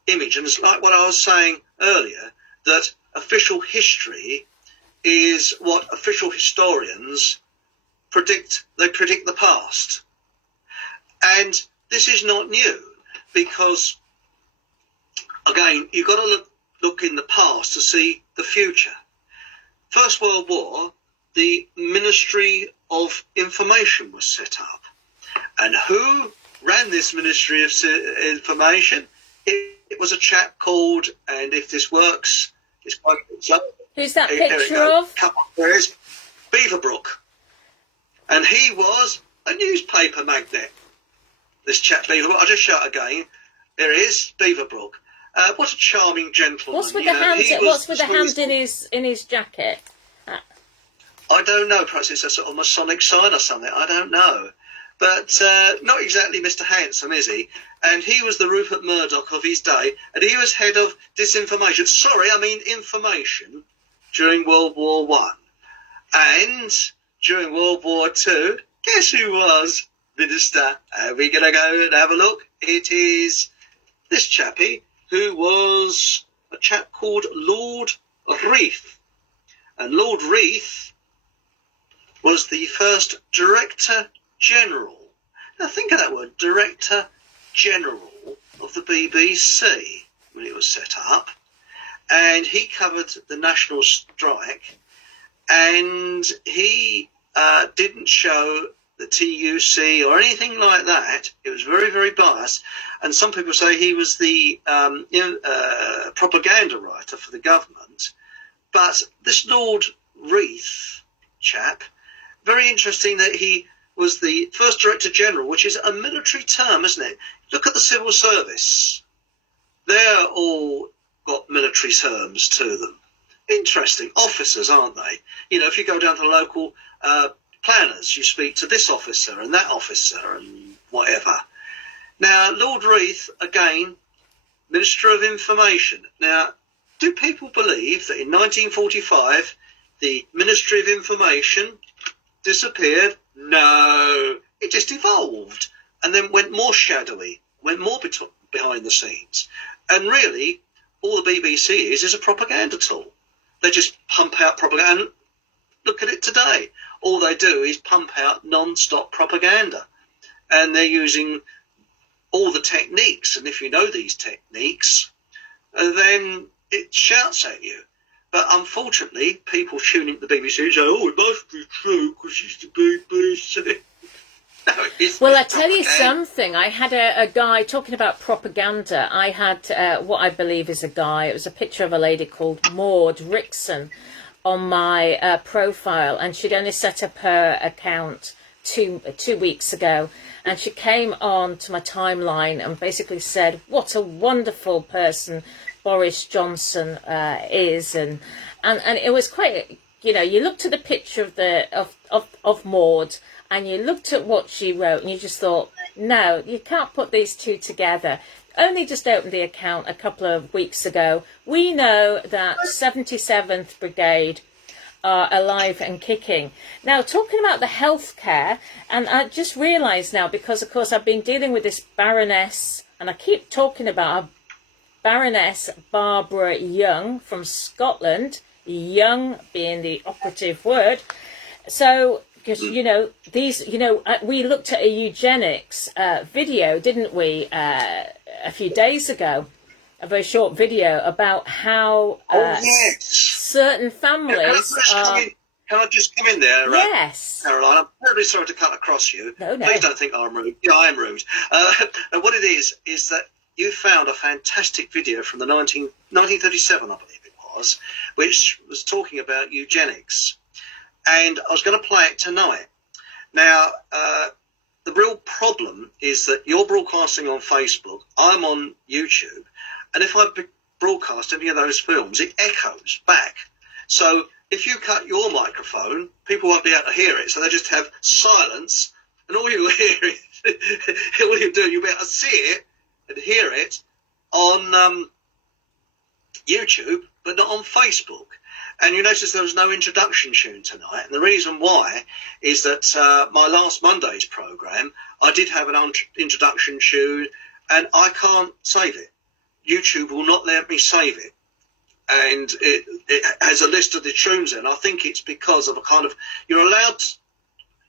image. And it's like what I was saying earlier, that official history is what official historians predict. They predict the past. And this is not new, because, again, you've got to look in the past to see the future. First World War, the Ministry of Information was set up. And who ran this Ministry of Information? It was a chap called, and if this works, it's quite... Who's that picture of? There's Beaverbrook. And he was a newspaper magnate, this chap Beaverbrook. I'll just show it again. There he is, Beaverbrook. What a charming gentleman. What's with the hand in his jacket? I don't know. Perhaps it's a sort of Masonic sign or something. I don't know. But not exactly Mr. Handsome, is he? And he was the Rupert Murdoch of his day, and he was head of disinformation. Sorry, I mean information during World War One. And during World War Two, guess who was Minister? Are we going to go and have a look? It is this chappie, who was a chap called Lord Reith. And Lord Reith was the first Director General. Now think of that word, Director General of the BBC when it was set up. And he covered the national strike, and he didn't show the TUC or anything like that. It was very, very biased. And some people say he was the propaganda writer for the government. But this Lord Reith chap, very interesting that he was the first Director General, which is a military term, isn't it? Look at the civil service. They're all got military terms to them. Interesting. Officers, aren't they? You know, if you go down to the local planners, you speak to this officer and that officer and whatever. Now, Lord Reith, again, Minister of Information. Now, do people believe that in 1945 the Ministry of Information disappeared? No, it just evolved and then went more shadowy, went more behind the scenes. And really, all the BBC is a propaganda tool. They just pump out propaganda. Look at it today. All they do is pump out non-stop propaganda. And they're using all the techniques. And if you know these techniques, then it shouts at you. But unfortunately, people tune into the BBC and say, oh, it must be true because it's the BBC. No, well, I tell you something. I had a guy talking about propaganda. I had what I believe is a guy. It was a picture of a lady called Maud Rickson on my profile, and she'd only set up her account two weeks ago. And she came on to my timeline and basically said, what a wonderful person Boris Johnson is, and it was quite, you know, you looked at the picture of Maud and you looked at what she wrote and you just thought, no, you can't put these two together. Only just opened the account a couple of weeks ago. We know that 77th Brigade are alive and kicking. Now, talking about the healthcare, and I just realised now, because of course I've been dealing with this Baroness, and I keep talking about her, Baroness Barbara Young from Scotland, young being the operative word. So, because, you know, these, you know, we looked at a eugenics video, didn't we, a few days ago, a very short video about how certain families Can I just come in there, yes. Caroline? I'm terribly sorry to cut across you. No. Please don't think I'm rude. Yeah, I am rude. And what it is that you found a fantastic video from the 1937, I believe it was, which was talking about eugenics. And I was going to play it tonight. Now, the real problem is that you're broadcasting on Facebook, I'm on YouTube, and if I broadcast any of those films, it echoes back. So if you cut your microphone, people won't be able to hear it, so they just have silence, and all you hear is, all you do, you'll be able to see it and hear it on YouTube, but not on Facebook. And you notice there was no introduction tune tonight, and the reason why is that my last Monday's programme, I did have an introduction tune, and I can't save it. YouTube will not let me save it. And it has a list of the tunes in. I think it's because of a kind of,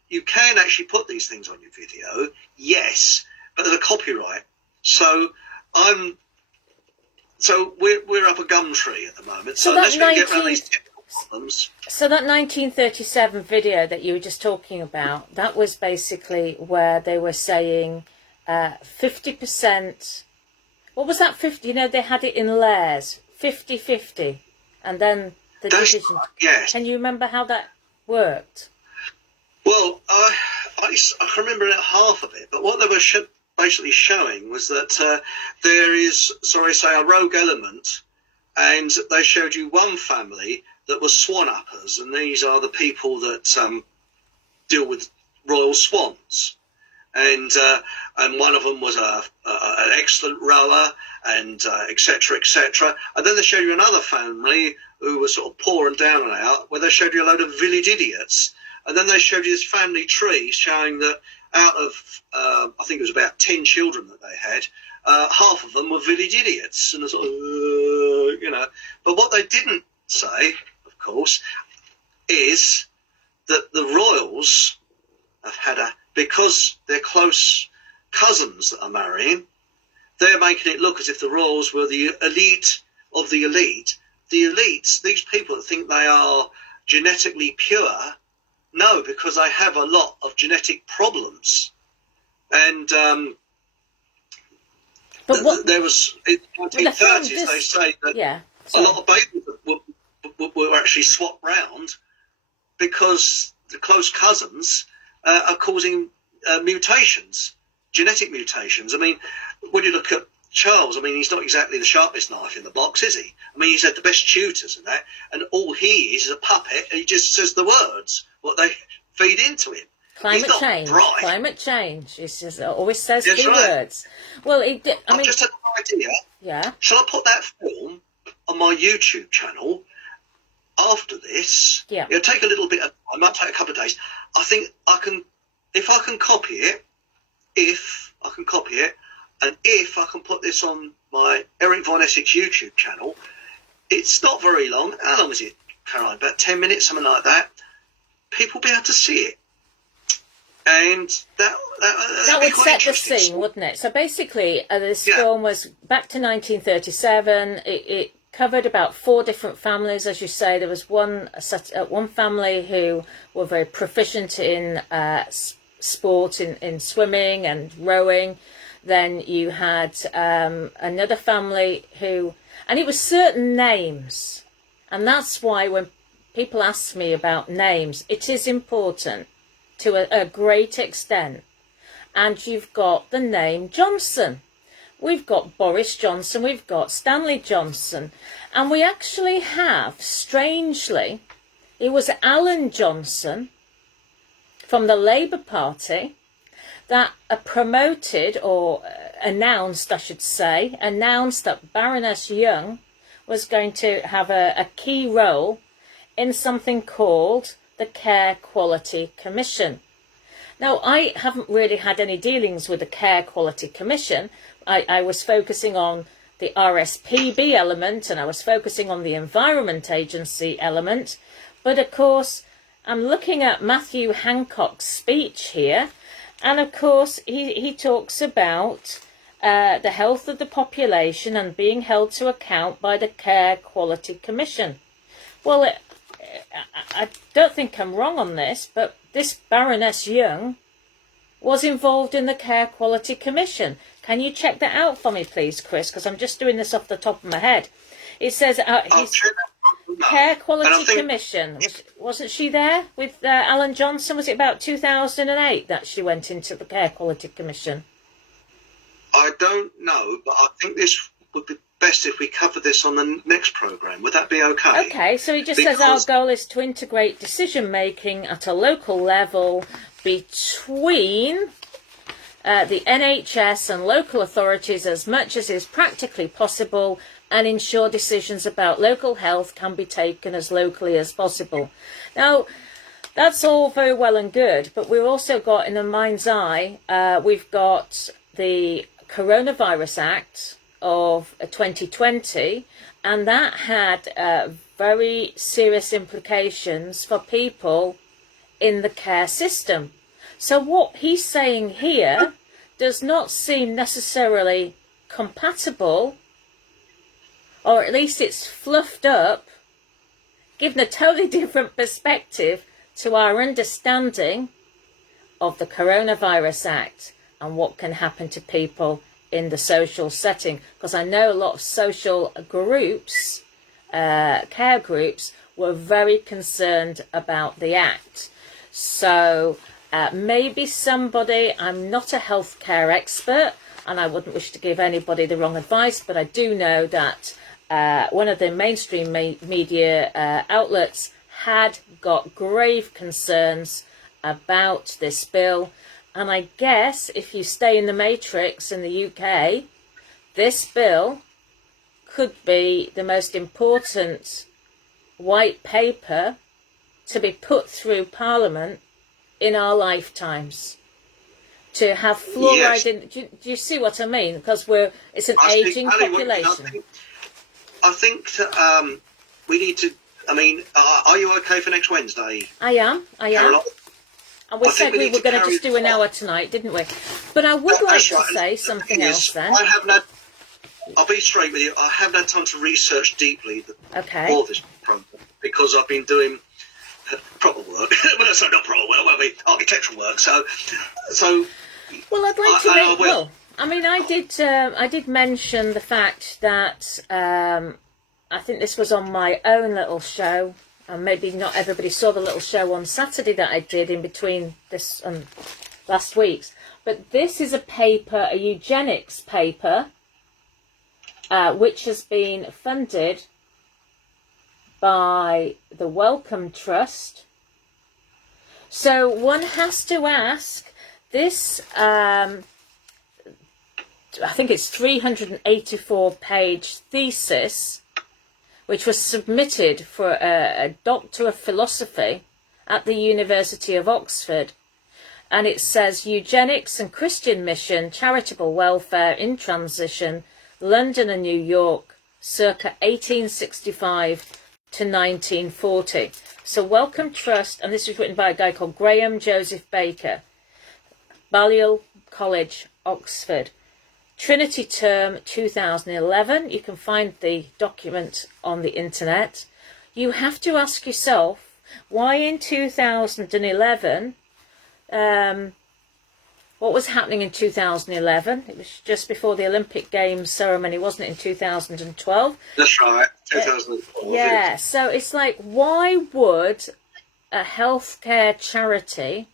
you can actually put these things on your video, yes, but there's a copyright. So we're up a gum tree at the moment. So unless we can get around these technical problems. So that 1937 video that you were just talking about, that was basically where they were saying 50%. What was that 50? You know, they had it in layers, 50-50, and then the division. Yes. Can you remember how that worked? Well, I can remember half of it, but what they were basically showing was that there is, say, a rogue element, and they showed you one family that was swan uppers, and these are the people that deal with royal swans. And one of them was an excellent rower, and etc., etc. And then they showed you another family who was sort of poor and down and out, where they showed you a load of village idiots. And then they showed you this family tree showing that out of, I think it was about 10 children that they had, half of them were village idiots. And sort of, But what they didn't say, of course, is that the royals have had because they're close cousins that are marrying, they're making it look as if the royals were the elite of the elite. The elites, these people that think they are genetically pure, no, because they have a lot of genetic problems. And there was, in the 1930s, they say that a lot of babies were actually swapped round because the close cousins are causing mutations, genetic mutations. I mean, when you look at Charles, I mean, he's not exactly the sharpest knife in the box, is he? I mean, he's had the best tutors and that, and all he is a puppet, and he just says the words, what they feed into him. Climate change. Bright. Climate change. He says, always says That's two right. words. Well, I've just had an idea. Yeah. Shall I put that film on my YouTube channel after this? Yeah. It'll take a little bit. I might take a couple of days. I think I can, if I can copy it, and if I can put this on my Eric Von Essex YouTube channel, it's not very long. How long is it, Caroline? About 10 minutes, something like that. People will be able to see it. And that would set the scene, wouldn't it? So basically, this film was back to 1937. It covered about 4 different families, as you say. There was one family who were very proficient in sport, in swimming and rowing. Then you had another family who, and it was certain names, and that's why when people ask me about names, it is important to a great extent. And you've got the name Johnson. We've got Boris Johnson, we've got Stanley Johnson, and we actually have, strangely, it was Alan Johnson from the Labour Party that promoted, or announced, I should say, that Baroness Young was going to have a key role in something called the Care Quality Commission. Now, I haven't really had any dealings with the Care Quality Commission. I was focusing on the RSPB element, and I was focusing on the Environment Agency element. But of course, I'm looking at Matthew Hancock's speech here, and of course, he talks about the health of the population and being held to account by the Care Quality Commission. Well, I don't think I'm wrong on this, but this Baroness Young was involved in the Care Quality Commission. Can you check that out for me, please, Chris? Because I'm just doing this off the top of my head. It says his Care Quality Commission. Wasn't she there with Alan Johnson? Was it about 2008 that she went into the Care Quality Commission? I don't know, but I think this would be best if we cover this on the next programme. Would that be okay? Okay, so it just says our goal is to integrate decision making at a local level between the NHS and local authorities as much as is practically possible, and ensure decisions about local health can be taken as locally as possible. Now, that's all very well and good, but we've also got in the mind's eye, we've got the Coronavirus Act of 2020, and that had very serious implications for people in the care system. So what he's saying here does not seem necessarily compatible, or at least it's fluffed up, given a totally different perspective to our understanding of the Coronavirus Act and what can happen to people in the social setting. Because I know a lot of social groups, care groups, were very concerned about the Act. So maybe somebody, I'm not a healthcare expert, and I wouldn't wish to give anybody the wrong advice, but I do know that one of the mainstream media outlets had got grave concerns about this bill. And I guess if you stay in the matrix in the UK, this bill could be the most important white paper to be put through Parliament in our lifetimes. To have fluoride in, do you see what I mean? Because it's an ageing population. I think that we need to, are you okay for next Wednesday? I am. Caroline? And we said we were going to just do an hour tonight, didn't we? But I would like to say something else then. I'll be straight with you, I haven't had time to research deeply for this program, because I've been doing proper work. Well, that's not proper work, architectural work. So. Well, I'd like to make. Well, I did mention the fact that I think this was on my own little show, and maybe not everybody saw the little show on Saturday that I did in between this and last week's. But this is a paper, a eugenics paper, which has been funded by the Wellcome Trust. So one has to ask, this, I think it's 384-page thesis, which was submitted for a Doctor of Philosophy at the University of Oxford. And it says, Eugenics and Christian Mission, Charitable Welfare in Transition, London and New York, circa 1865 to 1940. So Wellcome Trust, and this was written by a guy called Graham Joseph Baker, Balliol College, Oxford. Trinity Term 2011. You can find the document on the internet. You have to ask yourself, why in 2011, what was happening in 2011? It was just before the Olympic Games ceremony, wasn't it, in 2012? That's right, 2012. Yeah, so it's like, why would a healthcare charity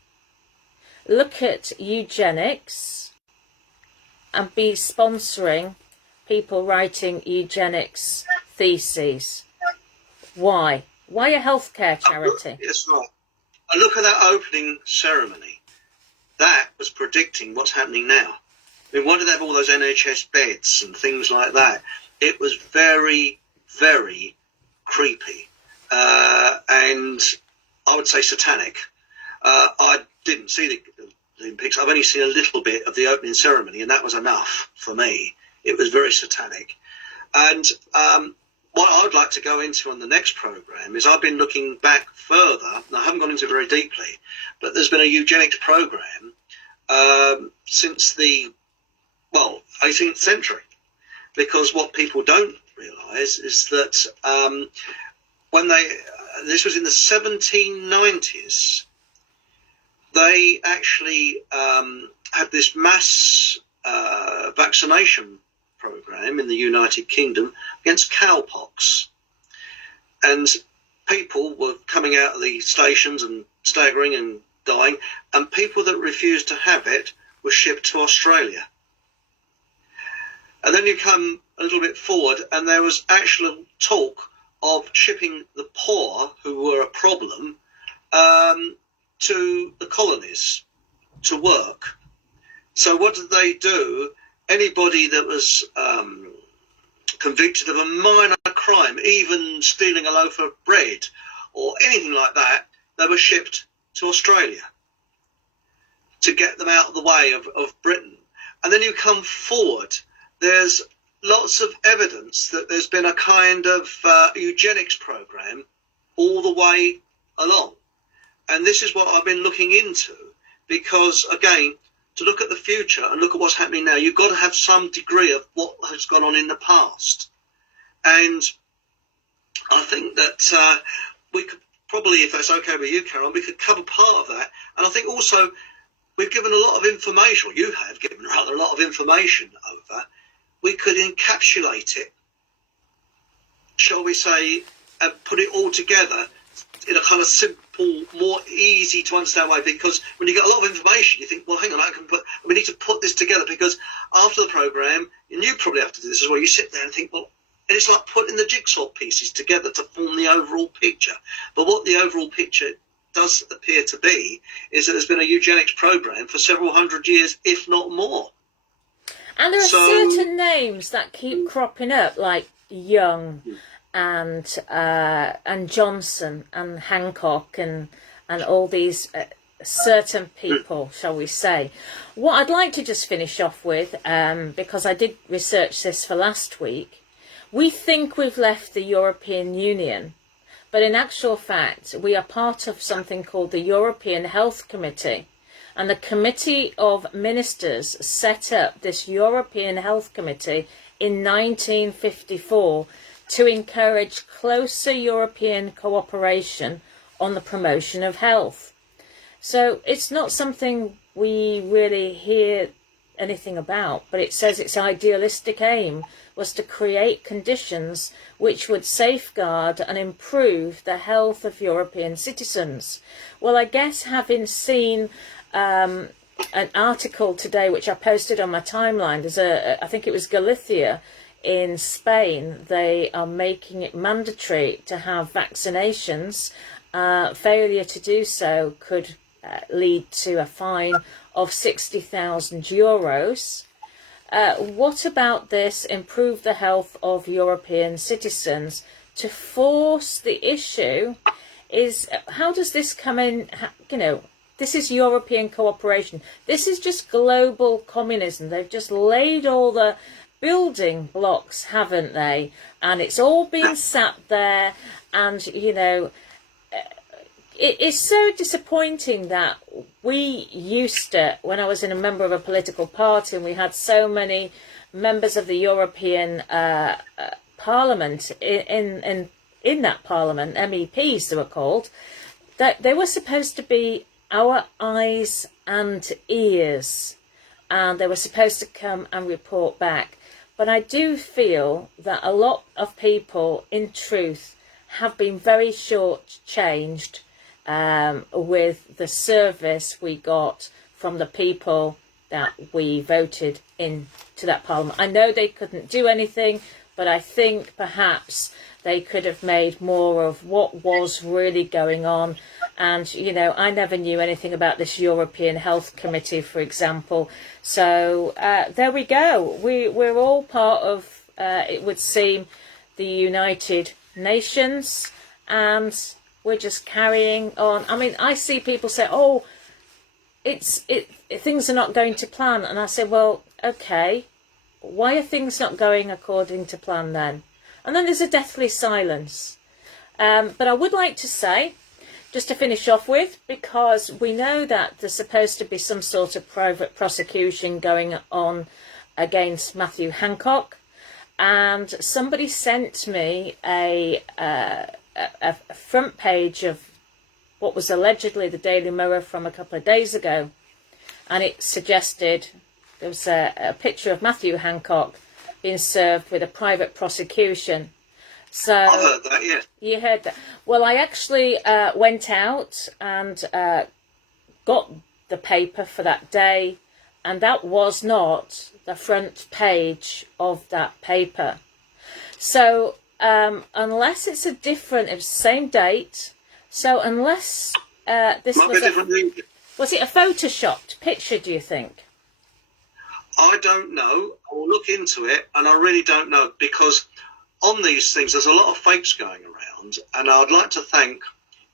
look at eugenics and be sponsoring people writing eugenics theses? Why? Why a healthcare charity? It's right. I look at that opening ceremony. That was predicting what's happening now. I mean, why did they have all those NHS beds and things like that? It was very, very creepy. And I would say satanic. I didn't see the Olympics. I've only seen a little bit of the opening ceremony, and that was enough for me. It was very satanic. And what I'd like to go into on the next programme is I've been looking back further, and I haven't gone into it very deeply, but there's been a eugenics programme since the 18th century. Because what people don't realise is that this was in the 1790s, they actually had this mass vaccination program in the United Kingdom against cowpox. And people were coming out of the stations and staggering and dying, and people that refused to have it were shipped to Australia. And then you come a little bit forward, and there was actual talk of shipping the poor, who were a problem, to the colonies to work. So what did they do? Anybody that was convicted of a minor crime, even stealing a loaf of bread or anything like that, they were shipped to Australia to get them out of the way of Britain. And then you come forward, there's lots of evidence that there's been a kind of eugenics program all the way along. And this is what I've been looking into, because, again, to look at the future and look at what's happening now, you've got to have some degree of what has gone on in the past. And I think that we could probably, if that's okay with you, Carol, we could cover part of that. And I think also we've given a lot of information, or you have given rather a lot of information over. We could encapsulate it, shall we say, and put it all together in a kind of simple, more easy to understand way. Because when you get a lot of information, you think, well, hang on, we need to put this together, because after the programme, and you probably have to do this as well, you sit there and think, well, and it's like putting the jigsaw pieces together to form the overall picture. But what the overall picture does appear to be is that there's been a eugenics programme for several hundred years, if not more. And there are certain names that keep cropping up, like Young and Johnson and Hancock and all these certain people, shall we say. What I'd like to just finish off with, because I did research this for last week, we think we've left the European Union, but in actual fact, we are part of something called the European Health Committee. And the Committee of Ministers set up this European Health Committee in 1954 to encourage closer European cooperation on the promotion of health. So it's not something we really hear anything about, but it says its idealistic aim was to create conditions which would safeguard and improve the health of European citizens. Well, I guess having seen an article today which I posted on my timeline, I think it was Galicia in Spain, they are making it mandatory to have vaccinations. Failure to do so could lead to a fine of €60,000. What about this improve the health of European citizens? To force the issue is, how does this come in? This is European cooperation. This is just global communism. They've just laid all the building blocks, haven't they? And it's all been sat there, and it's so disappointing that we used to, when I was a member of a political party and we had so many members of the European Parliament in that Parliament, MEPs they were called, that they were supposed to be our eyes and ears, and they were supposed to come and report back. But I do feel that a lot of people, in truth, have been very short-changed with the service we got from the people that we voted into that parliament. I know they couldn't do anything, but I think perhaps they could have made more of what was really going on. And, I never knew anything about this European Health Committee, for example. So there we go. We're all part of, it would seem, the United Nations, and we're just carrying on. I mean, I see people say, oh, things are not going to plan. And I say, well, okay, why are things not going according to plan then? And then there's a deathly silence. But I would like to say, just to finish off with, because we know that there's supposed to be some sort of private prosecution going on against Matthew Hancock, and somebody sent me a front page of what was allegedly the Daily Mirror from a couple of days ago, and it suggested there was a picture of Matthew Hancock being served with a private prosecution. So I've heard that, yeah. You heard that. Well, I actually went out and got the paper for that day, and that was not the front page of that paper. So unless it's a different, it was the same date. So unless this was it a photoshopped picture, do you think? I don't know. I'll look into it, and I really don't know, because on these things there's a lot of fakes going around, and I'd like to thank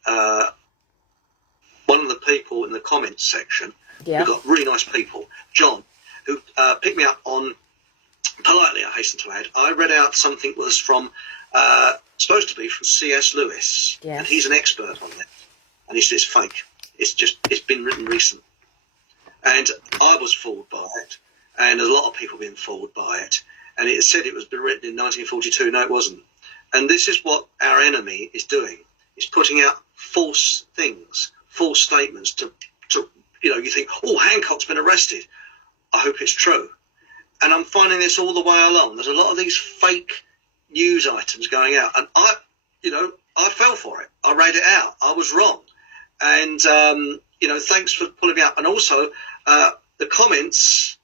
one of the people in the comments section. Yeah. We've got really nice people, John, who picked me up on, politely I hasten to add, I read out something that was from, supposed to be from C.S. Lewis, yes. and he's an expert on it, and he said it's fake. It's been written recent. And I was fooled by it, and a lot of people have been fooled by it, and it said it was been written in 1942. No, it wasn't. And this is what our enemy is doing. He's putting out false things, false statements to you think, oh, Hancock's been arrested. I hope it's true. And I'm finding this all the way along. There's a lot of these fake news items going out, and I fell for it. I read it out. I was wrong. And, thanks for pulling me up. And also, the comments,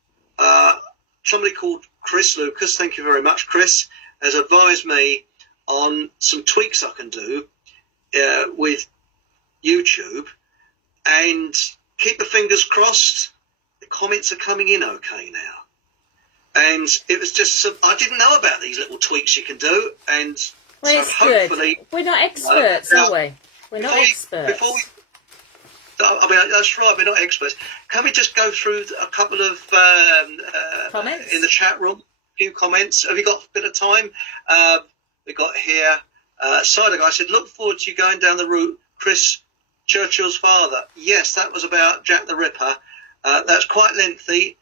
somebody called Chris Lucas, thank you very much, Chris, has advised me on some tweaks I can do with YouTube, and keep the fingers crossed, the comments are coming in okay now. And it was just, I didn't know about these little tweaks you can do, and well, it's hopefully... Good. We're not experts, are we? We're not experts. That's right, we're not experts. Can we just go through a couple of comments in the chat room? A few comments. Have you got a bit of time? We got here, Cider Guy said, look forward to you going down the route, Chris Churchill's father. Yes, that was about Jack the Ripper. That's quite lengthy.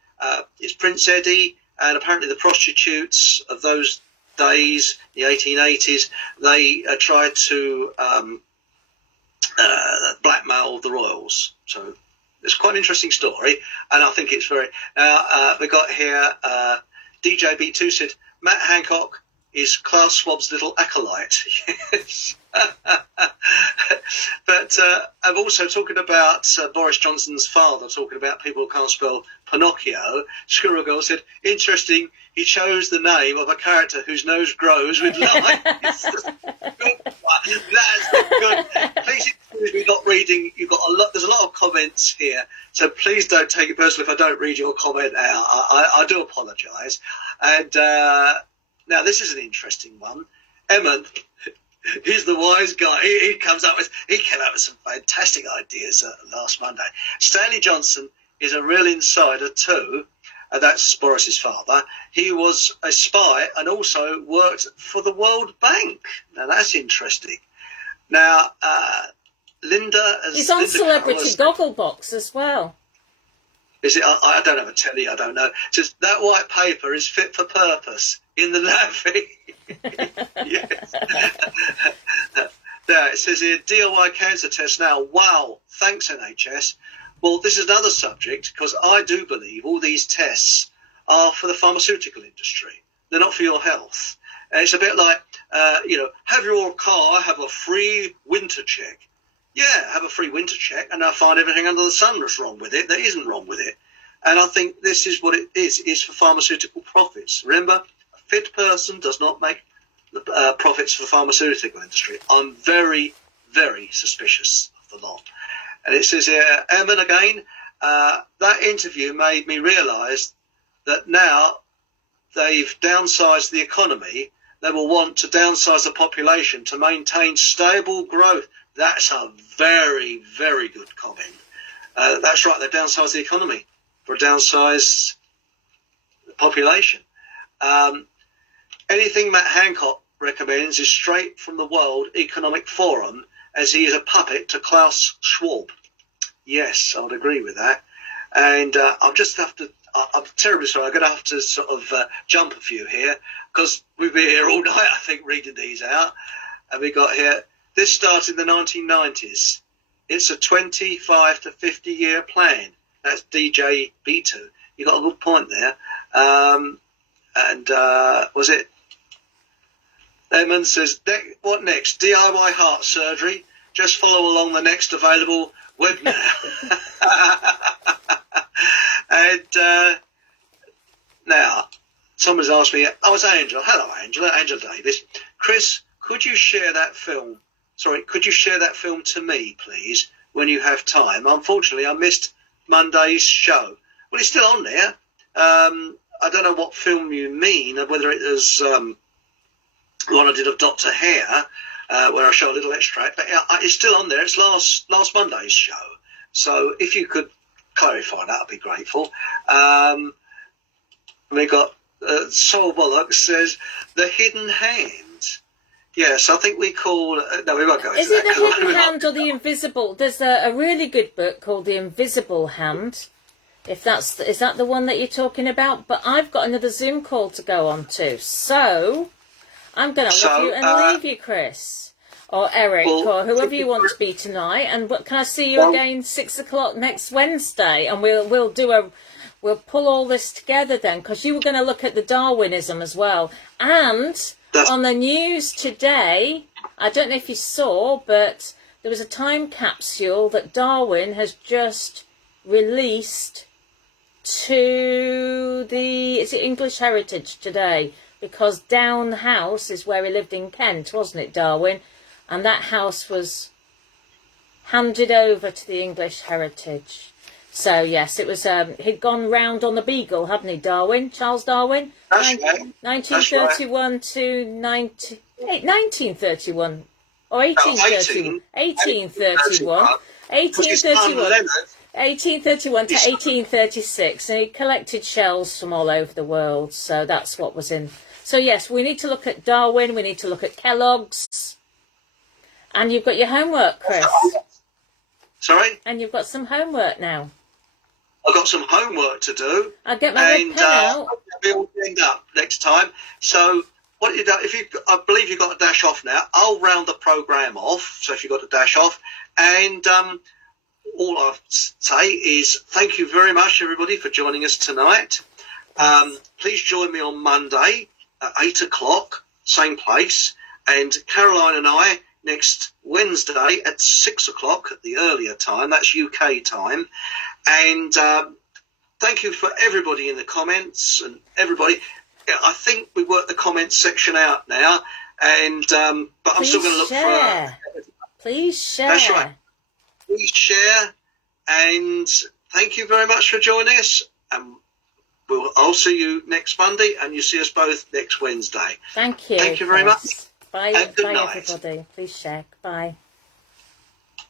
It's Prince Eddie, and apparently the prostitutes of those days, the 1880s, they tried to blackmail the royals. So it's quite an interesting story, and I think it's very... we got here, DJ B2 said, Matt Hancock is Klaus Schwab's little acolyte. Yes. But I'm also talking about Boris Johnson's father, talking about people who can't spell Pinocchio. Squirrel Girl said, interesting, he chose the name of a character whose nose grows with lice. That's good. Please excuse me not reading. You've got a lot. There's a lot of comments here, so please don't take it personally if I don't read your comment out. I do apologise. And now this is an interesting one. Emmon, he's the wise guy. He came up with some fantastic ideas last Monday. Stanley Johnson is a real insider too. That's Boris's father. He was a spy and also worked for the World Bank. Now that's interesting. Now, Linda... He's on Celebrity Gogglebox as well. Is it? I don't have a telly, I don't know. It says, that white paper is fit for purpose in the Navy. Yes. There, it says here, DIY cancer test now. Wow, thanks NHS. Well, this is another subject, because I do believe all these tests are for the pharmaceutical industry. They're not for your health. And it's a bit like, have your car have a free winter check. Yeah, have a free winter check, and I'll find everything under the sun that's wrong with it, that isn't wrong with it. And I think this is what it is for pharmaceutical profits. Remember, a fit person does not make profits for the pharmaceutical industry. I'm very, very suspicious of the lot. And it says here, Eamon again, that interview made me realise that now they've downsized the economy, they will want to downsize the population to maintain stable growth. That's a very, very good comment. That's right, they've downsized the economy for a downsized population. Anything Matt Hancock recommends is straight from the World Economic Forum, as he is a puppet to Klaus Schwab. Yes, I would agree with that. And I'm terribly sorry, I'm going to have to sort of jump a few here, because we've been here all night, I think, reading these out. And we got here, this started in the 1990s. It's a 25 to 50 year plan. That's DJ B2. You got a good point there. Was it? Lemon says, what next? DIY heart surgery. Just follow along the next available webinar. And now, someone's asked me, it's Angela. Hello, Angela. Angela Davis. Chris, could you share that film? Could you share that film to me, please, when you have time? Unfortunately, I missed Monday's show. Well, it's still on there. I don't know what film you mean, whether it was one I did of Dr. Hare, where I show a little extract, but it's still on there. It's last Monday's show. So if you could clarify that, I'd be grateful. We got Sol Bullock says, The Hidden Hand. Yes, I think we call... no, we won't go into that. Is it The Hidden Hand or The Invisible? There's a really good book called The Invisible Hand. Is that the one that you're talking about? But I've got another Zoom call to go on to. So I'm going to love you and leave you, Chris. Or Eric, or whoever you want to be tonight. And can I see you again 6 o'clock next Wednesday? And we'll pull all this together then, because you were going to look at the Darwinism as well. And on the news today, I don't know if you saw, but there was a time capsule that Darwin has just released to is it English Heritage today? Because Down House is where he lived in Kent, wasn't it, Darwin? And that house was handed over to the English Heritage. So, yes, it was, he'd gone round on the Beagle, hadn't he, Darwin? Charles Darwin? That's right. 1931 That's to 1931. Or 1831. 1831. 1831 to 1836. And he collected shells from all over the world. So that's what was in. So, yes, we need to look at Darwin. We need to look at Kellogg's. And you've got your homework, Chris. Sorry? And you've got some homework now. I've got some homework to do. I'll get my red pen out. We'll end up next time. So what you do, I believe you've got to dash off now. I'll round the programme off. So if you've got to dash off, and all I'll say is thank you very much, everybody, for joining us tonight. Please join me on Monday at 8 o'clock, same place, and Caroline and I next Wednesday at 6 o'clock at the earlier time. That's UK time. And thank you for everybody in the comments and everybody. I think we worked the comments section out now, and but I'm still going to look for. Please share. That's right. Please share, and thank you very much for joining us. And I'll see you next Monday, and you see us both next Wednesday. Thank you. Thank you very much. Bye, and good bye night. Everybody. Please share. Bye.